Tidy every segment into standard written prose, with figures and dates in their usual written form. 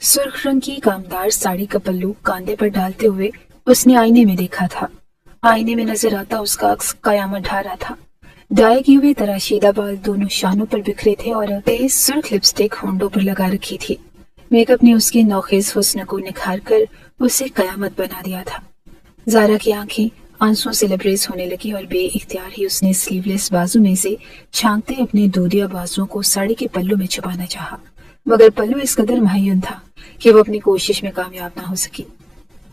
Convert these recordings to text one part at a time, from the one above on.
सुर्ख रंग की कामदार साड़ी का पल्लू कांधे पर डालते हुए उसने आईने में देखा था। आईने में नजर आता उसका अक्स कयामत ढा रहा था। डाई किए हुए तराशीदा बाल दोनों शानों पर बिखरे थे और तेज सुर्ख लिपस्टिक होंठों पर लगा रखी थी। मेकअप ने उसके नौखेज हुस्न को निखार कर उसे कयामत बना दिया था। जारा की आंखें आंसुओं से लबरेज होने लगी और बेइख्तियार ही उसने स्लीवलेस बाजू में से झांकते अपने दूधिया बाजुओं को साड़ी के पल्लू में छुपाना चाहा, मगर पल्लू इस कदर मुहैयन था कि वो अपनी कोशिश में कामयाब ना हो सकी।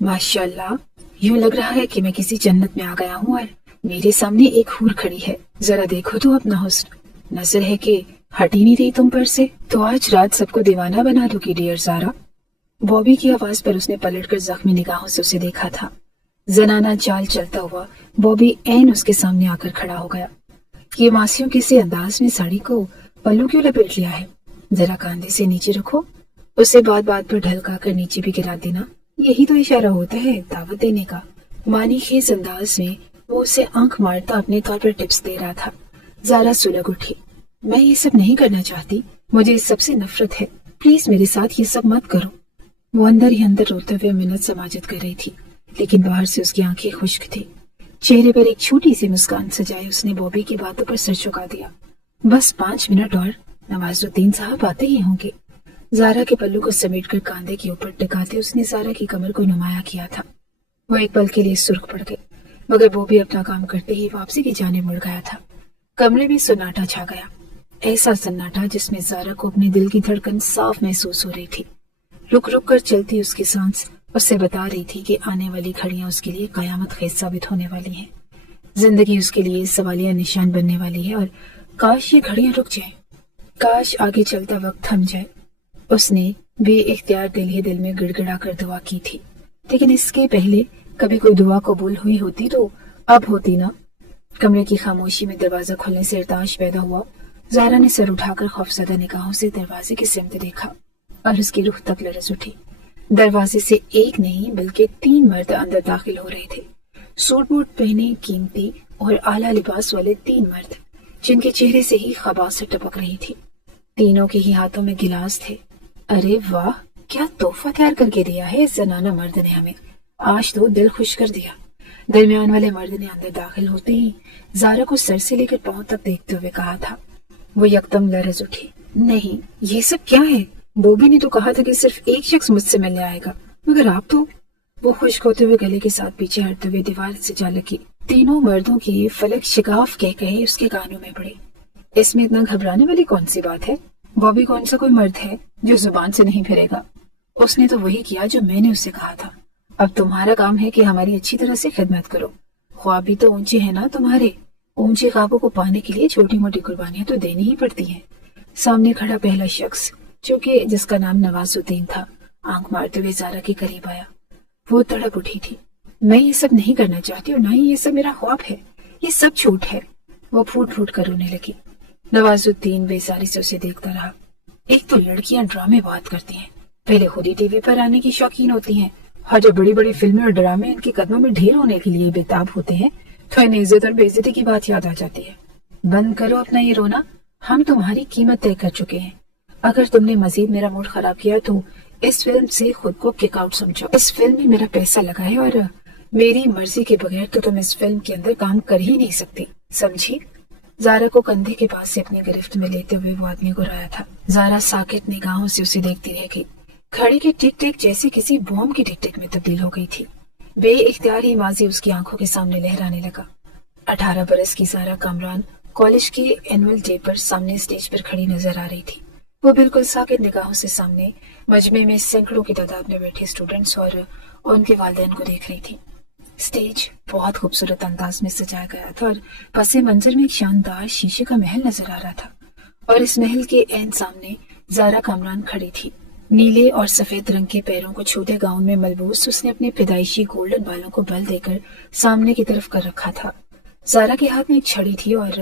माशाल्लाह, यूं लग रहा है कि मैं किसी जन्नत में आ गया हूँ और मेरे सामने एक हूर खड़ी है। जरा देखो तो अपना हुस्न, नजर है कि हट ही नहीं रही तुम पर से। तो आज रात सबको दीवाना बना दोगी डियर जारा। बॉबी की आवाज पर उसने पलटकर जख्मी निगाहों से उसे देखा था। जनाना चाल चलता हुआ बॉबी ऐन उसके सामने आकर खड़ा हो गया। ये मासियों किसी अंदाज में साड़ी को पल्लू क्यों लपेट लिया है? जरा कांधे से नीचे रखो, उसे बात बात पर ढलका कर नीचे भी गिरा देना। यही तो इशारा होता है दावत देने का। मानी खेज अंदाज में वो उसे आंख मारता अपने तौर पर टिप्स दे रहा था। जारा सुलग उठी। मैं ये सब नहीं करना चाहती, मुझे इस सब से नफरत है। प्लीज मेरे साथ ये सब मत करो। वो अंदर ही अंदर रोते हुए मिन्नत समाजत कर रही थी, लेकिन बाहर से उसकी आंखें खुश्क थी। चेहरे पर एक छोटी सी मुस्कान सजाए उसने बॉबी की बातों पर सर झुका दिया। बस 5 मिनट और नवाजुद्दीन साहब आते ही होंगे। जारा के पल्लू को समेटकर कांधे के ऊपर टिकाते उसने जारा की कमर को नुमाया किया था। वो एक पल के लिए सुर्ख पड़ गई, मगर वो भी अपना काम करते ही वापसी की जानिब मुड़ गया था। कमरे में सन्नाटा छा गया, ऐसा सन्नाटा जिसमें जारा को अपने दिल की धड़कन साफ महसूस हो रही थी। रुक रुक कर चलती उसकी सांस उससे बता रही थी कि आने वाली घड़ियां उसके लिए कयामत खेज साबित होने वाली हैं। जिंदगी उसके लिए सवालिया निशान बनने वाली है और काश ये घड़ियां रुक जाए, काश आगे चलता वक्त थम जाए। उसने बेइख्तियार दिल ही दिल में गिड़गिड़ा कर दुआ की थी, लेकिन इसके पहले कभी कोई दुआ कबूल हुई होती तो अब होती ना। कमरे की खामोशी में दरवाजा खुलने से इर्ताश पैदा हुआ। जारा ने सर उठाकर खौफजदा निगाहों से दरवाजे की सिमत देखा और उसकी रूह तक लरज उठी। दरवाजे से एक नहीं बल्कि 3 मर्द अंदर दाखिल हो रहे थे। सूट बूट पहने कीमती और आला लिबास वाले 3 मर्द, जिनके चेहरे से ही खबासत टपक रही थी। तीनों के ही हाथों में गिलास थे। अरे वाह, क्या तोहफा तैयार करके दिया है इस जनाना मर्द ने हमें। आज तो दिल खुश कर दिया। दरमियान वाले मर्द ने अंदर दाखिल होते ही जारा को सर से लेकर पांव तक देखते हुए कहा था। वो यकदम लरज उठी। नहीं, ये सब क्या है? बॉबी ने तो कहा था कि सिर्फ एक शख्स मुझसे मिलने आएगा, मगर आप तो। वो खुश्क होते हुए गले के साथ पीछे हटते हुए दीवार से जा लगी। तीनों मर्दों की फलक शिकाफ कह कहे उसके कानों में पड़े। इसमें इतना घबराने वाली कौन सी बात है? बॉबी कौन सा कोई मर्द है जो जुबान से नहीं फिरेगा? उसने तो वही किया जो मैंने उससे कहा था। अब तुम्हारा काम है कि हमारी अच्छी तरह से खिदमत करो। ख्वाब भी तो ऊंचे हैं ना तुम्हारे। ऊंचे ख्वाबों को पाने के लिए छोटी मोटी कुर्बानियां तो देनी ही पड़ती हैं। सामने खड़ा पहला शख्स, जो कि जिसका नाम नवाजुद्दीन था, आंख मारते हुए जारा के करीब आया। वो तड़प उठी थी। मैं ये सब नहीं करना चाहती और ना ही ये सब मेरा ख्वाब है। ये सब झूठ है। वो फूट फूट कर रोने लगी। नवाजुद्दीन बेजारी से उसे देखता रहा। एक तो लड़कियां ड्रामे बात करती हैं, पहले खुद ही टीवी पर आने की शौकीन होती हैं, और जब बड़ी बड़ी फिल्में और ड्रामे इनके कदमों में ढेर होने के लिए बेताब होते हैं तो इन्हें इज्जत और बेइज्जती की बात याद आ जाती है। बंद करो अपना ये रोना। हम तुम्हारी कीमत तय कर चुके हैं। अगर तुमने मजीद मेरा मूड खराब किया तो इस फिल्म से खुद को किक आउट समझो। इस फिल्म में मेरा पैसा लगा है और मेरी मर्जी के बगैर तो तुम इस फिल्म के अंदर काम कर ही नहीं सकती, समझी? जारा को कंधे के पास से अपनी गिरफ्त में लेते हुए वो आदमी गुर्राया था। जारा साकित निगाहों से उसे देखती रह गई। घड़ी की टिक टिक जैसे किसी बॉम्ब की टिक टिक में तब्दील हो गई थी। बेइख्तियार ही माजी उसकी आंखों के सामने लहराने लगा। 18 बरस की जारा कामरान कॉलेज के एनुअल डे पर सामने स्टेज पर खड़ी नजर आ रही थी। वो बिल्कुल साकित निगाहों से सामने मजमे में सैकड़ों की तादाद में बैठे स्टूडेंट्स और उनके वालिदैन को देख रही थी। स्टेज बहुत खूबसूरत अंदाज में सजाया गया था और पसे मंजर में एक शानदार शीशे का महल नजर आ रहा था, और इस महल के ऐन सामने जारा कामरान खड़ी थी। नीले और सफेद रंग के पैरों को छोटे गाउन में मलबूस उसने अपने पैदाइशी गोल्डन बालों को बल देकर सामने की तरफ कर रखा था। जारा के हाथ में एक छड़ी थी और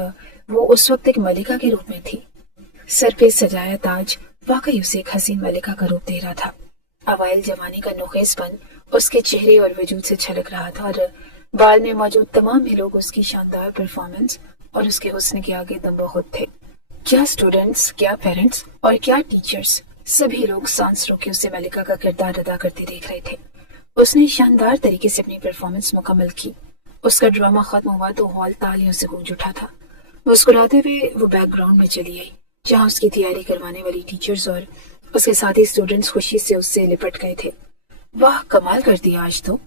वो उस वक्त एक मलिका के रूप में थी। सर पे सजाया ताज वाकई उसे एक हसीन मलिका का रूप दे रहा था। अवाइल जवानी का नुखेसपन उसके चेहरे और वजूद से छलक रहा था और बाल में मौजूद तमाम ही लोग उसकी शानदार परफॉर्मेंस और उसके हुस्न के आगे दम बखुद थे। क्या स्टूडेंट्स, क्या पेरेंट्स और क्या टीचर्स, सभी लोग सांस रोके उसे मलिका का किरदार अदा करते देख रहे थे। उसने शानदार तरीके से अपनी परफॉर्मेंस मुकम्मल की। उसका ड्रामा खत्म हुआ तो हॉल तालियों से गूंज उठा था। मुस्कुराते हुए वो बैकग्राउंड में चली आई, जहाँ उसकी तैयारी करवाने वाली टीचर्स और उसके साथी स्टूडेंट्स खुशी से उससे लिपट गए थे। वाह, कमाल कर दिया आज तो।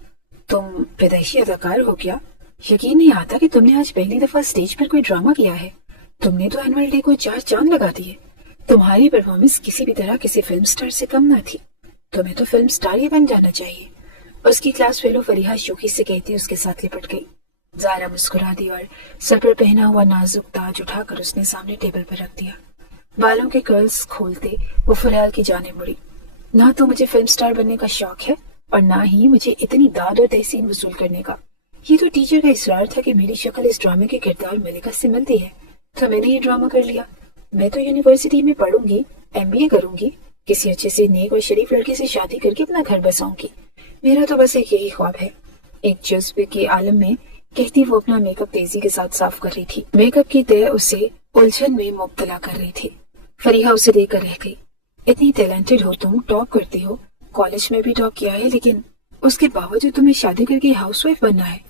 तुम पैदाइशी अदाकार हो क्या? यकीन नहीं आता कि तुमने आज पहली दफा स्टेज पर कोई ड्रामा किया है। तुमने तो एनुअल डे को 4 चांद लगा दिए। तुम्हारी परफॉर्मेंस किसी भी तरह किसी फिल्म स्टार से कम न थी। तुम्हें तो फिल्म स्टार ही बन जाना चाहिए। उसकी क्लास फेलो फरीहा शोखी से कहती उसके साथ लिपट गई। ज़ारा मुस्कुरा दी और सर पर पहना हुआ नाजुक ताज उठाकर उसने सामने टेबल पर रख दिया। बालों के कर्ल्स खोलते वो फरियाल की जानिब मुड़ी। ना तो मुझे फिल्म स्टार बनने का शौक है और ना ही मुझे इतनी दाद और तहसीन वसूल करने का। ये तो टीचर का इसरार था कि मेरी शक्ल इस ड्रामे के किरदार मलिका से मिलती है, तो मैंने ये ड्रामा कर लिया। मैं तो यूनिवर्सिटी में पढ़ूंगी, MBA करूंगी, किसी अच्छे से नेक और शरीफ लड़के से शादी करके अपना घर बसाऊंगी। मेरा तो बस एक यही ख्वाब है। एक जज्बे के आलम में कहती वो अपना मेकअप तेजी के साथ साफ कर रही थी। मेकअप की तय उसे उलझन में मुब्तला कर रही थी। फरीहा उसे देखकर रह गई। इतनी टैलेंटेड हो तुम, टॉप करती हो, कॉलेज में भी टॉप किया है, लेकिन उसके बावजूद तुम्हें शादी करके हाउसवाइफ बनना है।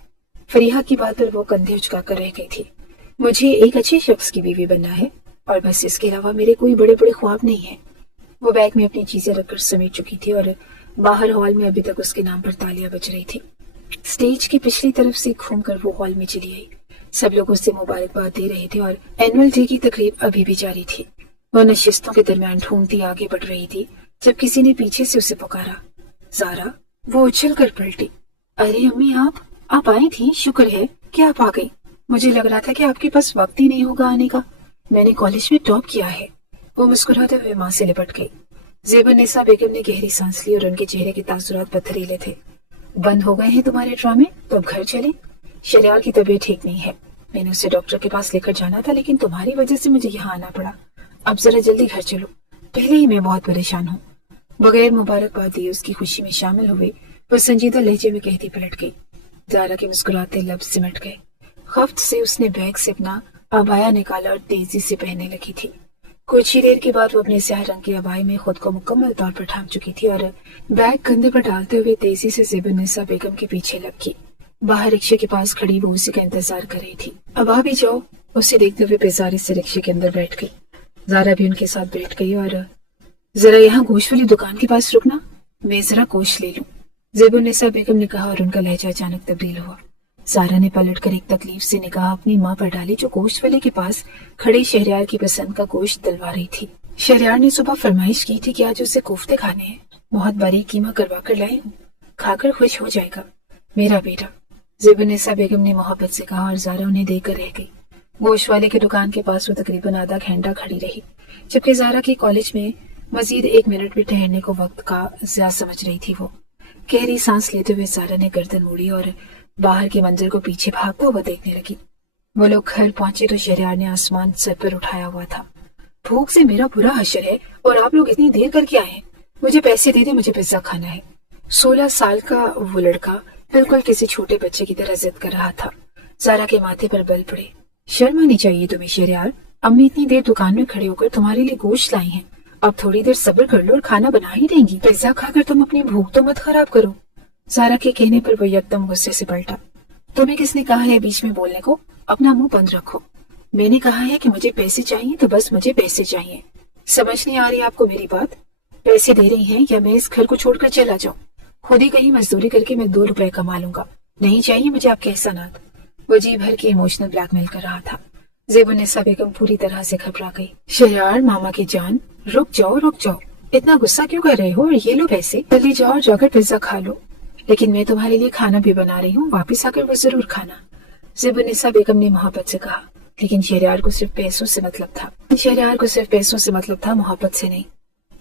फरीहा की बात पर वो कंधे उचका कर रह गई थी। मुझे एक अच्छे शख्स की बीवी बनना है और बस इसके अलावा मेरे कोई बड़े बड़े ख्वाब नहीं है। वो बैग में अपनी चीजें रखकर समेट चुकी थी और बाहर हॉल में अभी तक उसके नाम पर तालियां बज रही थी। स्टेज की पिछली तरफ से घूमकर वो हॉल में चली आई। सब लोग उससे मुबारकबाद दे रहे थे और एनुअल डे की तकरीब अभी भी जारी थी। वह नशिस्तों के दरमियान ढूंढती आगे बढ़ रही थी जब किसी ने पीछे से उसे पुकारा। ज़ारा। वो उछल कर पलटी। अरे अम्मी, आप आई थी, शुक्र है कि आप आ गई। मुझे लग रहा था कि आपके पास वक्त ही नहीं होगा आने का। मैंने कॉलेज में टॉप किया है। वो मुस्कुराते हुए माँ से लिपट गई। ज़ेबुन्निसा बेगम ने गहरी सांस ली और उनके चेहरे के तासुरात पथरीले थे। बंद हो गए हैं तुम्हारे ड्रामे, तो अब घर चले। शरियार की तबीयत ठीक नहीं है। मैंने उसे डॉक्टर के पास लेकर जाना था, लेकिन तुम्हारी वजह से मुझे यहाँ आना पड़ा। अब जरा जल्दी घर चलो, पहले ही मैं बहुत परेशान हूँ। बगैर मुबारकबाद दिए उसकी खुशी में शामिल हुए वो संजीदा लहजे में कहती पलट गई। ज़ारा के मुस्कुराते लब सिमट गए। खफ्त से उसने बैग से अपना अबाया निकाला और तेजी से पहनने लगी थी। कुछ ही देर के बाद वो अपने स्याह रंग के अबाए में खुद को मुकम्मल तौर पर ढांप चुकी थी और बैग कंधे पर डालते हुए तेजी से ज़ेबुन्निसा बेगम के पीछे लपकी। बाहर रिक्शे के पास खड़ी वो उसी का इंतजार कर रही थी। अब आ भी जाओ, उसे देखते हुए बेजारी से रिक्शे के अंदर बैठ गई। ज़ारा भी उनके साथ बैठ गई और जरा यहाँ गोश्त वाली दुकान के पास रुकना, मैं जरा गोश्त ले लूं, ज़ेबुन्निसा बेगम ने कहा और उनका लहजा अचानक तब्दील हुआ। ज़ारा ने पलटकर एक तकलीफ से निगाह अपनी माँ पर डाली, जो गोश्त वाले के पास खड़े शहरयार की पसंद का गोश्त तलवा रही थी। शहरयार ने सुबह फरमाइश की थी कि आज उसे कोफ्ते खाने हैं। बहुत बारीक कीमा करवा कर लाई हूँ, खाकर खुश हो जाएगा मेरा बेटा, ज़ेबुन्निसा बेगम ने मोहब्बत से कहा और ज़ारा उन्हें देकर रह गई। गोश्त वाले की दुकान के पास वो तकरीबन आधा घंटा खड़ी रही, जबकि ज़ारा की कॉलेज में मजीद 1 मिनट भी ठहरने को वक्त का ज़्यादा समझ रही थी। वो गहरी सांस लेते हुए ज़ारा ने गर्दन मोड़ी और बाहर के मंजर को पीछे भागता हुआ देखने लगी। वो लोग घर पहुंचे तो शहरयार ने आसमान सर पर उठाया हुआ था। भूख से मेरा बुरा हशर है और आप लोग इतनी देर करके आए हैं। मुझे पैसे दे दे, मुझे पिज्जा खाना है। 16 साल का वो लड़का बिल्कुल किसी छोटे बच्चे की तरह जिद कर रहा था। ज़ारा के माथे पर बल पड़े। शर्म आनी चाहिए तुम्हें शहरयार, अम्मी इतनी देर दुकान में खड़े होकर तुम्हारे लिए गोश्त लाई हैं। अब थोड़ी देर सब्र कर लो और खाना बना ही देंगी। पिज्जा खाकर तुम अपनी भूख तो मत खराब करो। ज़ारा के कहने पर वो एकदम गुस्से से पलटा। तुम्हें किसने कहा है बीच में बोलने को? अपना मुंह बंद रखो। मैंने कहा है कि मुझे पैसे चाहिए तो बस मुझे पैसे चाहिए। समझ नहीं आ रही आपको मेरी बात? पैसे दे रही हैं या मैं इस घर को छोड़कर चला जाऊं? खुद ही कहीं मजदूरी करके मैं 2 रुपए कमा लूंगा। नहीं चाहिए मुझे आपके एहसानात। वो जी भर के इमोशनल ब्लैकमेल कर रहा था। ज़ेबुन्निसा बेगम पूरी तरह से घबरा गई। शहरयार मामा की जान, रुक जाओ, इतना गुस्सा क्यों कर रहे हो? और ये लो पैसे, जल्दी जाओ और जाकर पिज्जा खा लो। लेकिन मैं तुम्हारे लिए खाना भी बना रही हूँ, वापिस आकर वो जरूर खाना, ज़ेबुन्निसा बेगम ने मोहब्बत से कहा। लेकिन शहरयार को सिर्फ पैसों से मतलब था, मोहब्बत से नहीं।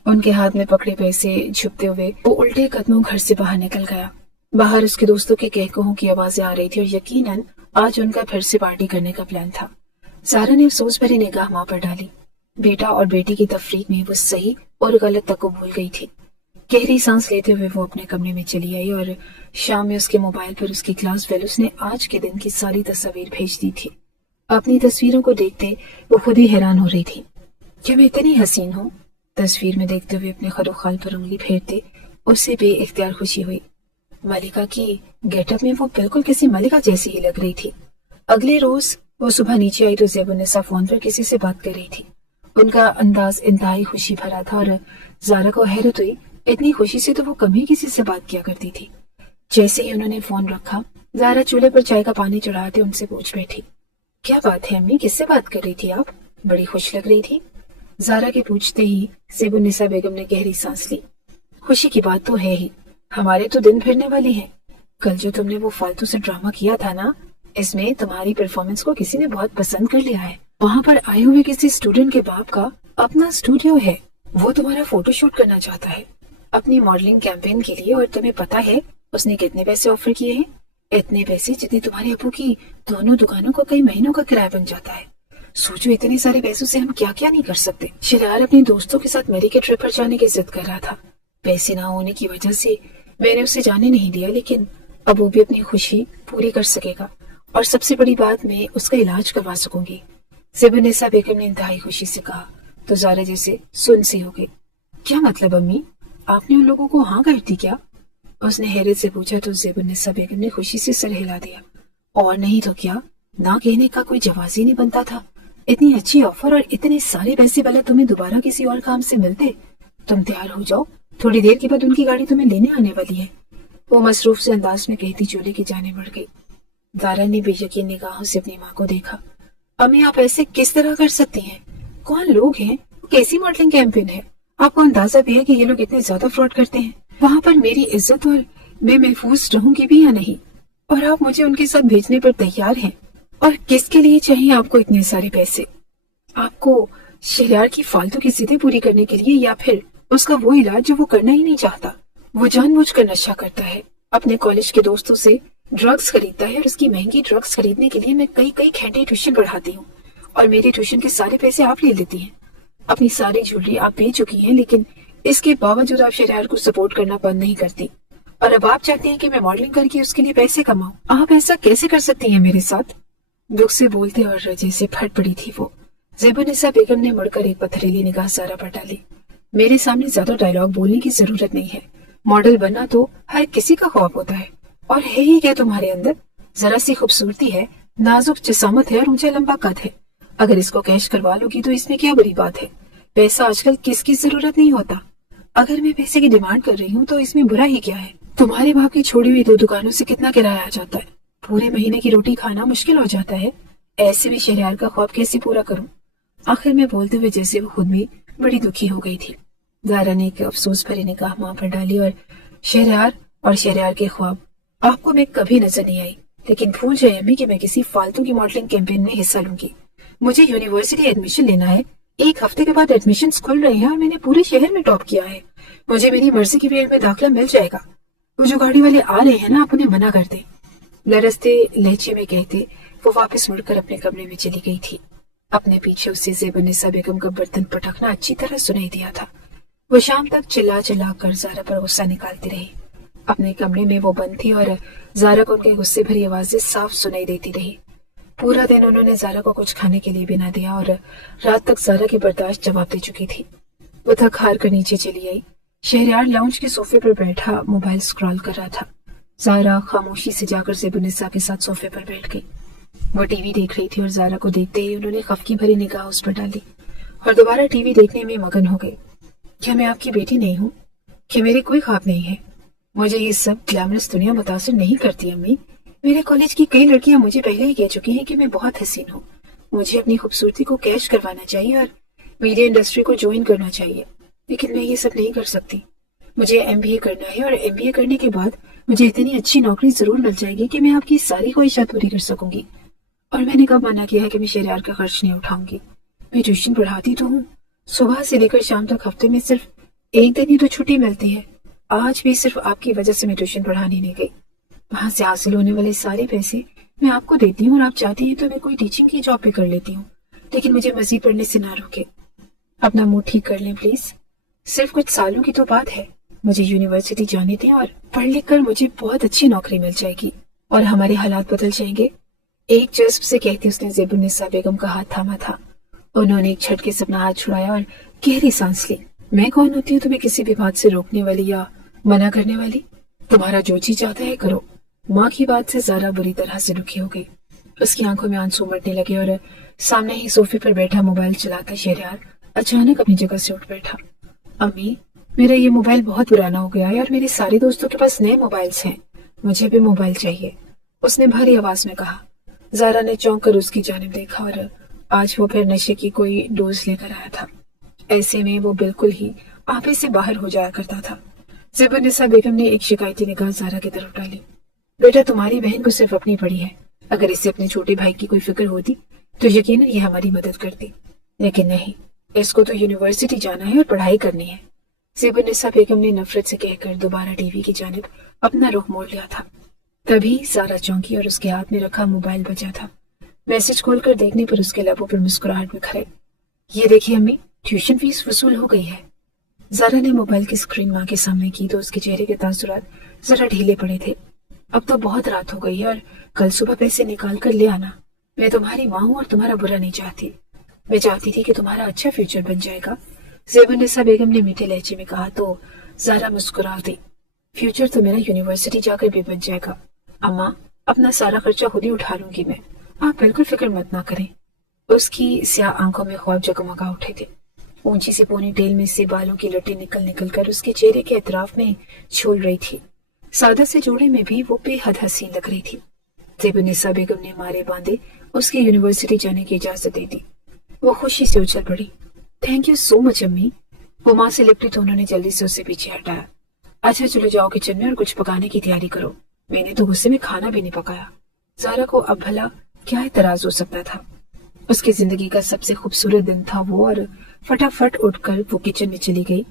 उनके हाथ में पकड़े पैसे झुकते हुए वो उल्टे कदमों घर से बाहर निकल गया। बाहर उसके दोस्तों के कहकहों की आवाजें आ रही थी और यकीनन आज उनका फिर से पार्टी करने का प्लान था। ज़ारा ने अफसोस भरी निगाह माँ पर डाली। बेटा और बेटी की तफरीक में वो सही और गलत तक को भूल गई थी। गहरी सांस लेते हुए वो अपने कमरे में चली आई और शाम में उसके मोबाइल पर उसकी क्लास फेलोज ने आज के दिन की सारी तस्वीर भेज दी थी। अपनी तस्वीरों को देखते वो खुद ही हैरान हो रही थी। क्या मैं इतनी हसीन हूँ? तस्वीर में देखते हुए अपने खरोखाल पर उंगली फेरते उससे बेइख्तियार खुशी हुई। मलिका की गेटअप में वो बिल्कुल किसी मलिका जैसी ही लग रही थी। अगले रोज वो सुबह नीचे आई तो ज़ेबुन्निसा फोन पर किसी से बात कर रही थी। उनका अंदाज इंतहाई खुशी भरा था और ज़ारा को हैरत हुई, इतनी खुशी से तो वो कम ही किसी से बात किया करती थी। जैसे ही उन्होंने फोन रखा, ज़ारा चूल्हे पर चाय का पानी चढ़ाते उनसे पूछ बैठी, क्या बात है अम्मी, किससे बात कर रही थी आप? बड़ी खुश लग रही थी। ज़ारा के पूछते ही ज़ेबुन्निसा बेगम ने गहरी सांस ली। खुशी की बात तो है ही, हमारे तो दिन फिरने वाली है। कल जो तुमने वो फालतू से ड्रामा किया था ना, इसमें तुम्हारी परफॉर्मेंस को किसी ने बहुत पसंद कर लिया है। वहाँ पर आए हुए किसी स्टूडेंट के बाप का अपना स्टूडियो है, वो तुम्हारा फोटोशूट करना चाहता है अपनी मॉडलिंग कैंपेन के लिए, और तुम्हें पता है उसने कितने पैसे ऑफर किए हैं? इतने पैसे जितने तुम्हारे अबू की दोनों दुकानों का कई महीनों का किराया बन जाता है। सोचो इतने सारे पैसों से हम क्या क्या नहीं कर सकते। शरार अपने दोस्तों के साथ मेरी के ट्रिप पर जाने की जिद कर रहा था। पैसे ना होने की वजह से मैंने उसे जाने नहीं दिया, लेकिन अब वो भी अपनी खुशी पूरी कर सकेगा, और सबसे बड़ी बात, मैं उसका इलाज करवा सकूंगी। ज़ेबुन्निसा बेगम ने इंतहाई खुशी से कहा तो ज़ारा जैसे सुन सी हो गई। क्या मतलब अम्मी, आपने उन लोगों को हाँ कर दी क्या? उसने हैरत से पूछा तो ज़ेबुन्निसा बेगम ने खुशी से सर हिला दिया। और नहीं तो क्या, ना कहने का कोई जवाब ही नहीं बनता था। इतनी अच्छी ऑफर और इतने सारे पैसे वाला तुम्हें दोबारा किसी और काम से मिलते। तुम तैयार हो जाओ, थोड़ी देर के बाद उनकी गाड़ी तुम्हें लेने आने वाली है, वो मसरूफ से अंदाज में कहती चूल्हे की जाने बढ़ गई। ज़ारा ने बेयकीन निगाहों से अपनी माँ को देखा। अम्मी, आप ऐसे किस तरह कर सकती हैं? कौन लोग हैं? कैसी मॉडलिंग कैंपेन है? आपको अंदाजा भी है कि ये लोग इतने ज्यादा फ्रॉड करते हैं? वहाँ पर मेरी इज्जत और मैं महफूज रहूंगी भी या नहीं? और आप मुझे उनके साथ भेजने पर तैयार हैं? और किसके लिए चाहिए आपको इतने सारे पैसे? आपको शहरयार की फालतू की जिद्दें पूरी करने के लिए, या फिर उसका वो इलाज जो वो करना ही नहीं चाहता? वो जानबूझकर नशा करता है, अपने कॉलेज के दोस्तों से ड्रग्स खरीदता है, और उसकी महंगी ड्रग्स खरीदने के लिए मैं कई कई घंटे ट्यूशन पढ़ाती हूँ, और मेरे ट्यूशन के सारे पैसे आप ले लेती हैं। अपनी सारी ज्वेलरी आप बेच चुकी हैं, लेकिन इसके बावजूद आप शहरयार को सपोर्ट करना बंद नहीं करती, और अब आप चाहती हैं कि मैं मॉडलिंग करके उसके लिए पैसे कमाऊं। आप ऐसा कैसे कर सकती हैं मेरे साथ? दुख से बोलते और जैसे फट पड़ी थी वो, ज़ेबुन्निसा बेगम ने मुड़कर एक पथरीली निगाह ज़ारा पर डाली। मेरे सामने ज्यादा डायलॉग बोलने की जरूरत नहीं है। मॉडल बनना तो हर किसी का ख्वाब होता है, और है ही क्या तुम्हारे अंदर? जरा सी खूबसूरती है, नाजुक जिसामत है और ऊंचा लंबा कद है। अगर इसको कैश करवा लोगी तो इसमें क्या बुरी बात है? पैसा आजकल किसकी जरूरत नहीं होता। अगर मैं पैसे की डिमांड कर रही हूँ तो इसमें बुरा ही क्या है? तुम्हारे बाप की छोड़ी हुई 2 दुकानों से कितना किराया आ जाता है? पूरे महीने की रोटी खाना मुश्किल हो जाता है। ऐसे भी शहरयार का ख्वाब कैसे पूरा करूं? आखिर में बोलते हुए जैसे वो खुद भी बड़ी दुखी हो गई थी। ज़ारा ने एक अफसोस भरी निगाह माँ पर डाली, और शहरयार के ख्वाब आपको मैं कभी नजर नहीं आई। लेकिन भूल जाए अम्मी कि मैं किसी फालतू की मॉडलिंग कैंपेन में हिस्सा लूंगी। मुझे यूनिवर्सिटी एडमिशन लेना है, 1 हफ्ते के बाद एडमिशन खुल रहे हैं और मैंने पूरे शहर में टॉप किया है। मुझे मेरी मर्जी की फील्ड में दाखिला मिल जाएगा। वो जो गाड़ी वाले आ रहे हैं ना, आप उन्हें मना कर दे। लरजते लहजे में कहते वो वापस मुड़कर अपने कमरे में चली गई थी। अपने पीछे उसे ज़ेबुन्निसा बेगम का बर्तन पटकना अच्छी तरह सुनाई दिया था। वो शाम तक चिल्ला चिल्ला कर ज़ारा पर गुस्सा निकालती रही। अपने कमरे में वो बंद थी और ज़ारा को उनके गुस्से भरी आवाजें साफ सुनाई देती रही। पूरा दिन उन्होंने ज़ारा को कुछ खाने के लिए भी ना दिया, और रात तक ज़ारा की बर्दाश्त जवाब दे चुकी थी। वो थक हार कर नीचे चली आई। शहरयार लाउंज के सोफे पर बैठा मोबाइल स्क्रॉल कर रहा था। ज़ारा खामोशी से जाकर ज़ेबुन्निसा के साथ सोफे पर बैठ गई। वो टीवी देख रही थी और ज़ारा को देखते ही उन्होंने खफकी भरी निगाह उस पर डाली और दोबारा टीवी देखने में मगन हो गई। क्या मैं आपकी बेटी नहीं हूँ? क्या मेरे कोई ख्वाब नहीं है? मुझे ये सब ग्लैमरस दुनिया मुतासिर नहीं करती अम्मी। मेरे कॉलेज की कई लड़कियां मुझे पहले ही कह चुकी हैं कि मैं बहुत हसीन हूँ। मुझे अपनी खूबसूरती को कैश करवाना चाहिए और मीडिया इंडस्ट्री को ज्वाइन करना चाहिए, लेकिन मैं ये सब नहीं कर सकती। मुझे MBA करना है, और MBA करने के बाद मुझे इतनी अच्छी नौकरी जरूर मिल जाएगी कि मैं आपकी सारी ख्वाहिशात पूरी कर सकूंगी। और मैंने कब मना किया है कि मैं शहरयार का खर्च नहीं उठाऊंगी? मैं ट्यूशन पढ़ाती तो हूँ, सुबह से लेकर शाम तक हफ्ते में सिर्फ 1 दिन ही तो छुट्टी मिलती है। आज भी सिर्फ आपकी वजह से मैं ट्यूशन पढ़ाने नहीं गई। वहां से हासिल होने वाले सारे पैसे मैं आपको देती हूँ, और आप चाहती हैं तो मैं कोई टीचिंग की जॉब भी कर लेती हूँ, लेकिन मुझे मजीद पढ़ने से ना रोके। अपना मूड ठीक कर लें प्लीज। सिर्फ कुछ सालों की तो बात है। मुझे यूनिवर्सिटी जाने दें और पढ़ लिख कर मुझे बहुत अच्छी नौकरी मिल जाएगी और हमारे हालात बदल जाएंगे। एक जज्ब से कहती उसने ज़ेबुन्निसा बेगम का हाथ थामा था। उन्होंने एक झटके से अपना हाथ छुड़ाया और गहरी सांस ली। मैं कौन होती हूँ तुम्हें किसी भी बात से रोकने वाली या मना करने वाली? तुम्हारा जो जी चाहता है करो। माँ की बात से ज़ारा बुरी तरह से दुखी हो गई। उसकी आंखों में आंसू उमड़ने लगे और सामने ही सोफे पर बैठा मोबाइल चलाता शहरयार अचानक अपनी जगह से उठ बैठा। अम्मी, मेरा ये मोबाइल बहुत पुराना हो गया है और मेरे सारे दोस्तों के पास नए मोबाइल्स हैं। मुझे भी मोबाइल चाहिए, उसने भारी आवाज में कहा। ज़ारा ने चौंक कर उसकी जानिब देखा और आज वो फिर नशे की कोई डोज लेकर आया था। ऐसे में वो बिल्कुल ही आपे से बाहर हो जाया करता था। ज़ेबुन्निसा बेगम ने एक शिकायती निगाह ज़ारा की तरफ डाली। बेटा, तुम्हारी बहन को सिर्फ अपनी पड़ी है। अगर इसे अपने छोटे भाई की कोई फिक्र होती तो यकीनन ये हमारी मदद करती, लेकिन नहीं, इसको तो यूनिवर्सिटी जाना है और पढ़ाई करनी है। ज़ेबुन्निसा बेगम ने नफरत से कहकर दोबारा टीवी की जानिब अपना रुख मोड़ लिया था। तभी ज़ारा चौंकी और उसके हाथ में रखा मोबाइल बजा था। मैसेज खोलकर देखने पर उसके लबों पर मुस्कुराहट बिखर आई। ये देखिए अम्मी, ट्यूशन फीस वसूल हो गई है। ज़ारा ने मोबाइल की स्क्रीन माँ के सामने की तो उसके चेहरे के तासुरात जरा ढीले पड़े थे। अब तो बहुत रात हो गई है और कल सुबह पैसे निकाल कर ले आना। मैं तुम्हारी माँ हूँ और तुम्हारा बुरा नहीं चाहती। मैं चाहती थी कि तुम्हारा अच्छा फ्यूचर बन जाएगा। ज़ेबुन्निसा बेगम ने मीठे लहजे में कहा तो ज़ारा मुस्कुरा दी। फ्यूचर तो मेरा यूनिवर्सिटी जाकर भी बन जाएगा। अम्मा, अपना सारा खर्चा खुद ही उठा लूंगी मैं, आप बिल्कुल फिक्र मत ना करें। उसकी स्याह आंखों में ख्वाब जगमगा उठे थे। ऊंची सी पोनी टेल में से बालों की लटी निकल निकल कर उसके चेहरे के अतराफ में झूल रही थी। सादा से जोड़े में भी वो बेहद हसीन लग रही थी। ज़ेबुन्निसा बेगम ने मारे बांधे उसके यूनिवर्सिटी जाने की इजाजत दे दी। वो खुशी से उछल पड़ी। थैंक यू सो मच अम्मी। वो माँ से लिपटी तो उन्होंने जल्दी से उसे पीछे हटाया। अच्छा चलो जाओ किचन में और कुछ पकाने की तैयारी करो। मैंने तो गुस्से में खाना भी नहीं पकाया। ज़ारा को अब भला क्या एतराज हो सकता था। उसकी जिंदगी का सबसे खूबसूरत दिन था वो, और फटाफट उठकर वो किचन में चली गई।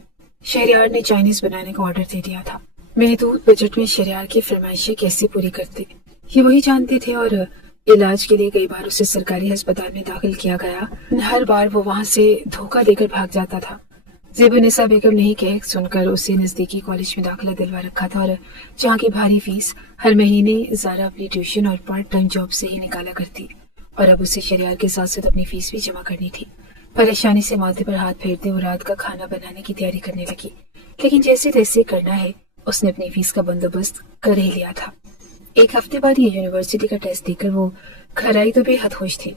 शहरयार ने चाइनीज बनाने का ऑर्डर दे दिया था। महदूद बजट में शहरयार की फरमाइशें कैसे पूरी करते ये वही जानते थे, और इलाज के लिए कई बार उसे सरकारी अस्पताल में दाखिल किया गया। हर बार वो वहां से धोखा देकर भाग जाता था। ज़ेबुन्निसा बेगम ने ही कह सुनकर उसे नजदीकी कॉलेज में दाखिला दिलवा रखा था, और जहाँ की भारी फीस हर महीने ज़ारा अपनी ट्यूशन और पार्ट टाइम जॉब से ही निकाला करती, और अब उसे शहरयार के साथ साथ अपनी फीस भी जमा करनी थी। परेशानी से माथे पर हाथ फेरते वो रात का खाना बनाने की तैयारी करने लगी, लेकिन जैसे तैसे करना है उसने अपनी फीस का बंदोबस्त कर ही लिया था। एक हफ्ते बाद ये यूनिवर्सिटी का टेस्ट देकर वो घर आई तो बेहद खुश थी।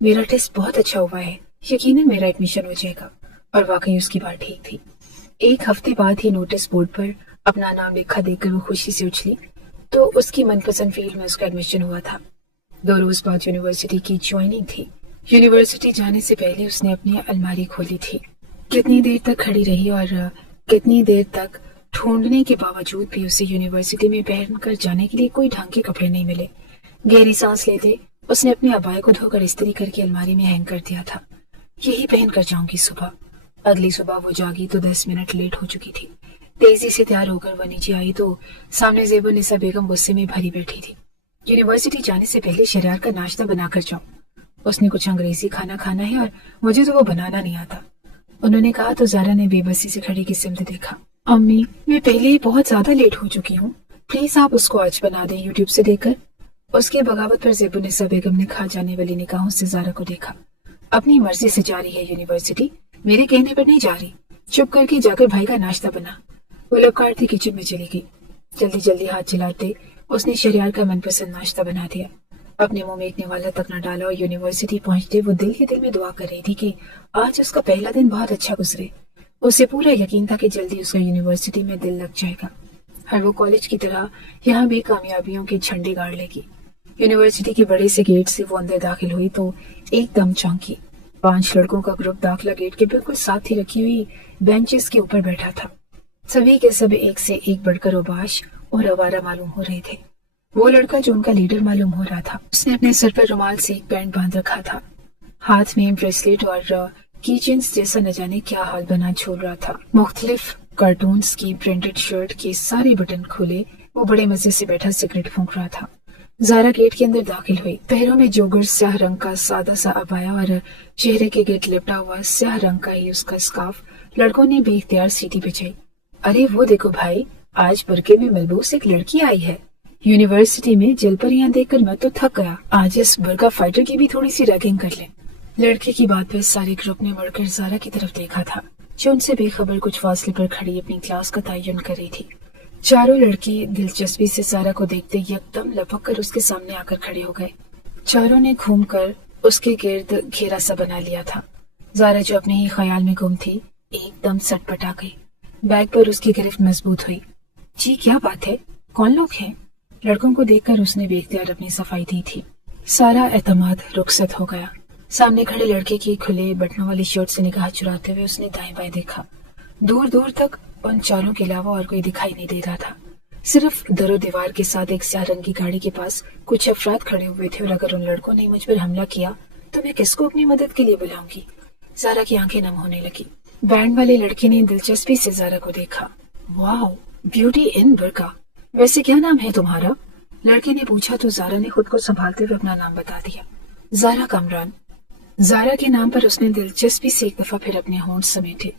मेरा टेस्ट बहुत अच्छा हुआ है, यकीनन मेरा एडमिशन हो जाएगा, और वाकई उसकी बात ठीक थी। एक हफ्ते बाद ही नोटिस बोर्ड पर अपना नाम लिखा देखकर वो खुशी से उछली तो उसकी मनपसंद फील्ड में उसका एडमिशन हुआ था। 2 रोज बाद यूनिवर्सिटी की ज्वाइनिंग थी। यूनिवर्सिटी जाने से पहले उसने अपनी अलमारी खोली थी। कितनी देर तक खड़ी रही और कितनी देर तक ढूंढने के बावजूद भी उसे यूनिवर्सिटी में पहनकर जाने के लिए कोई ढंग के कपड़े नहीं मिले। गहरी सांस लेते उसने अपने अबाए को धोकर इस्त्री करके अलमारी में हैंग कर दिया था। यही पहन कर जाऊंगी सुबह। अगली सुबह वो जागी तो 10 मिनट लेट हो चुकी थी। तेजी से तैयार होकर वो नीचे आई तो सामने ज़ेबुन्निसा बेगम गुस्से में भरी बैठी थी। यूनिवर्सिटी जाने से पहले शहरयार का नाश्ता बना कर जाओ। उसने कुछ अंग्रेजी खाना खाना है और मुझे तो वो बनाना नहीं आता, उन्होंने कहा तो ज़ारा ने बेबसी से खड़ी की सिमत देखा। अम्मी, मैं पहले ही बहुत ज्यादा लेट हो चुकी हूँ, प्लीज आप उसको आज बना दें यूट्यूब से देखकर। उसकी बगावत पर ज़ेबुन्निसा बेगम ने खा जाने वाली निगाहों से ज़ारा को देखा। अपनी मर्जी से जा रही है यूनिवर्सिटी, मेरे कहने पर नहीं जा रही। चुप करके जाकर भाई का नाश्ता बना। वो लपकारती किचन में चली गई। जल्दी जल्दी हाथ चलाते उसने शहरयार का मनपसंद नाश्ता बना दिया। अपने मुंह में एक निवाला तक न डाला और यूनिवर्सिटी पहुंचते वो दिल ही दिल में दुआ कर रही थी कि आज उसका पहला दिन बहुत अच्छा गुजरे। उसे पूरा यकीन था कि जल्दी उसका यूनिवर्सिटी में दिल लग जाएगा। हर वो कॉलेज की तरह यहाँ भी कामयाबियों के झंडे गाड़ लेगी। यूनिवर्सिटी के बड़े से गेट से वो अंदर दाखिल हुई तो एकदम चौंकी। 5 लड़कों का ग्रुप दाखिला गेट के बिल्कुल साथ ही रखी हुई बेंचेस के ऊपर बैठा था। सभी के सब एक से एक बढ़कर उबाश और आवारा मालूम हो रहे थे। वो लड़का जो उनका लीडर मालूम हो रहा था, उसने अपने सर पर रुमाल से एक बैंड बांध रखा था। हाथ में ब्रेसलेट और कीचेन्स जैसा न जाने क्या हाल बना झूल रहा था। मुख्तलिफ कार्टून्स की प्रिंटेड शर्ट के सारे बटन खोले वो बड़े मजे से बैठा सिगरेट फूंक रहा था। ज़ारा गेट के अंदर दाखिल हुई। पैरों में जोगर स्याह रंग का सादा सा अबाया और चेहरे के गिर्द लिपटा हुआ स्याह रंग का ही उसका स्कार्फ। लड़कों ने बेइख्तियार सीटी बजाई। अरे वो देखो भाई, आज बुरके में मलबूस एक लड़की आई है। यूनिवर्सिटी में जलपरियां देखकर मैं तो थक गया। आज इस बुरका फाइटर की भी थोड़ी सी रैगिंग कर लें। लड़के की बात पर सारे ग्रुप ने मुड़कर ज़ारा की तरफ देखा था। जो उनसे बेखबर कुछ फासले पर खड़ी अपनी क्लास का तयन कर रही थी। चारों लड़की दिलचस्पी से ज़ारा को देखते यकदम लपक कर उसके सामने आकर खड़े हो गए। चारों ने घूमकर उसके गिर्द घेरा सा बना लिया था। ज़ारा जो अपने ही ख्याल में गुम थी एकदम सटपटा गई। बैग पर उसकी गिरफ्त मजबूत हुई। जी क्या बात है, कौन लोग हैं? लड़कों को देखकर उसने बेख्तियार अपनी सफाई दी थी। सारा एतमाद रुखसत हो गया। सामने खड़े लड़के की खुले बटनों वाली शर्ट से निगाह चुराते हुए उसने दाएं बाएं देखा। दूर दूर तक उन चारों के अलावा और कोई दिखाई नहीं दे रहा था। सिर्फ दरो दीवार के साथ एक स्याह रंग की गाड़ी के पास कुछ अफराद खड़े हुए थे और अगर उन लड़कों ने मुझ पर हमला किया तो मैं किसको अपनी मदद के लिए बुलाऊंगी? ज़ारा की आंखें नम होने लगी। बैंड वाले लड़के ने दिलचस्पी से ज़ारा को देखा। वाह, ब्यूटी इन बरका, वैसे क्या नाम है तुम्हारा? लड़के ने पूछा तो ज़ारा ने खुद को संभालते हुए अपना नाम बता दिया। ज़ारा कामरान। ज़ारा के नाम पर उसने दिलचस्पी से एक दफा फिर अपने होंठ समेटे।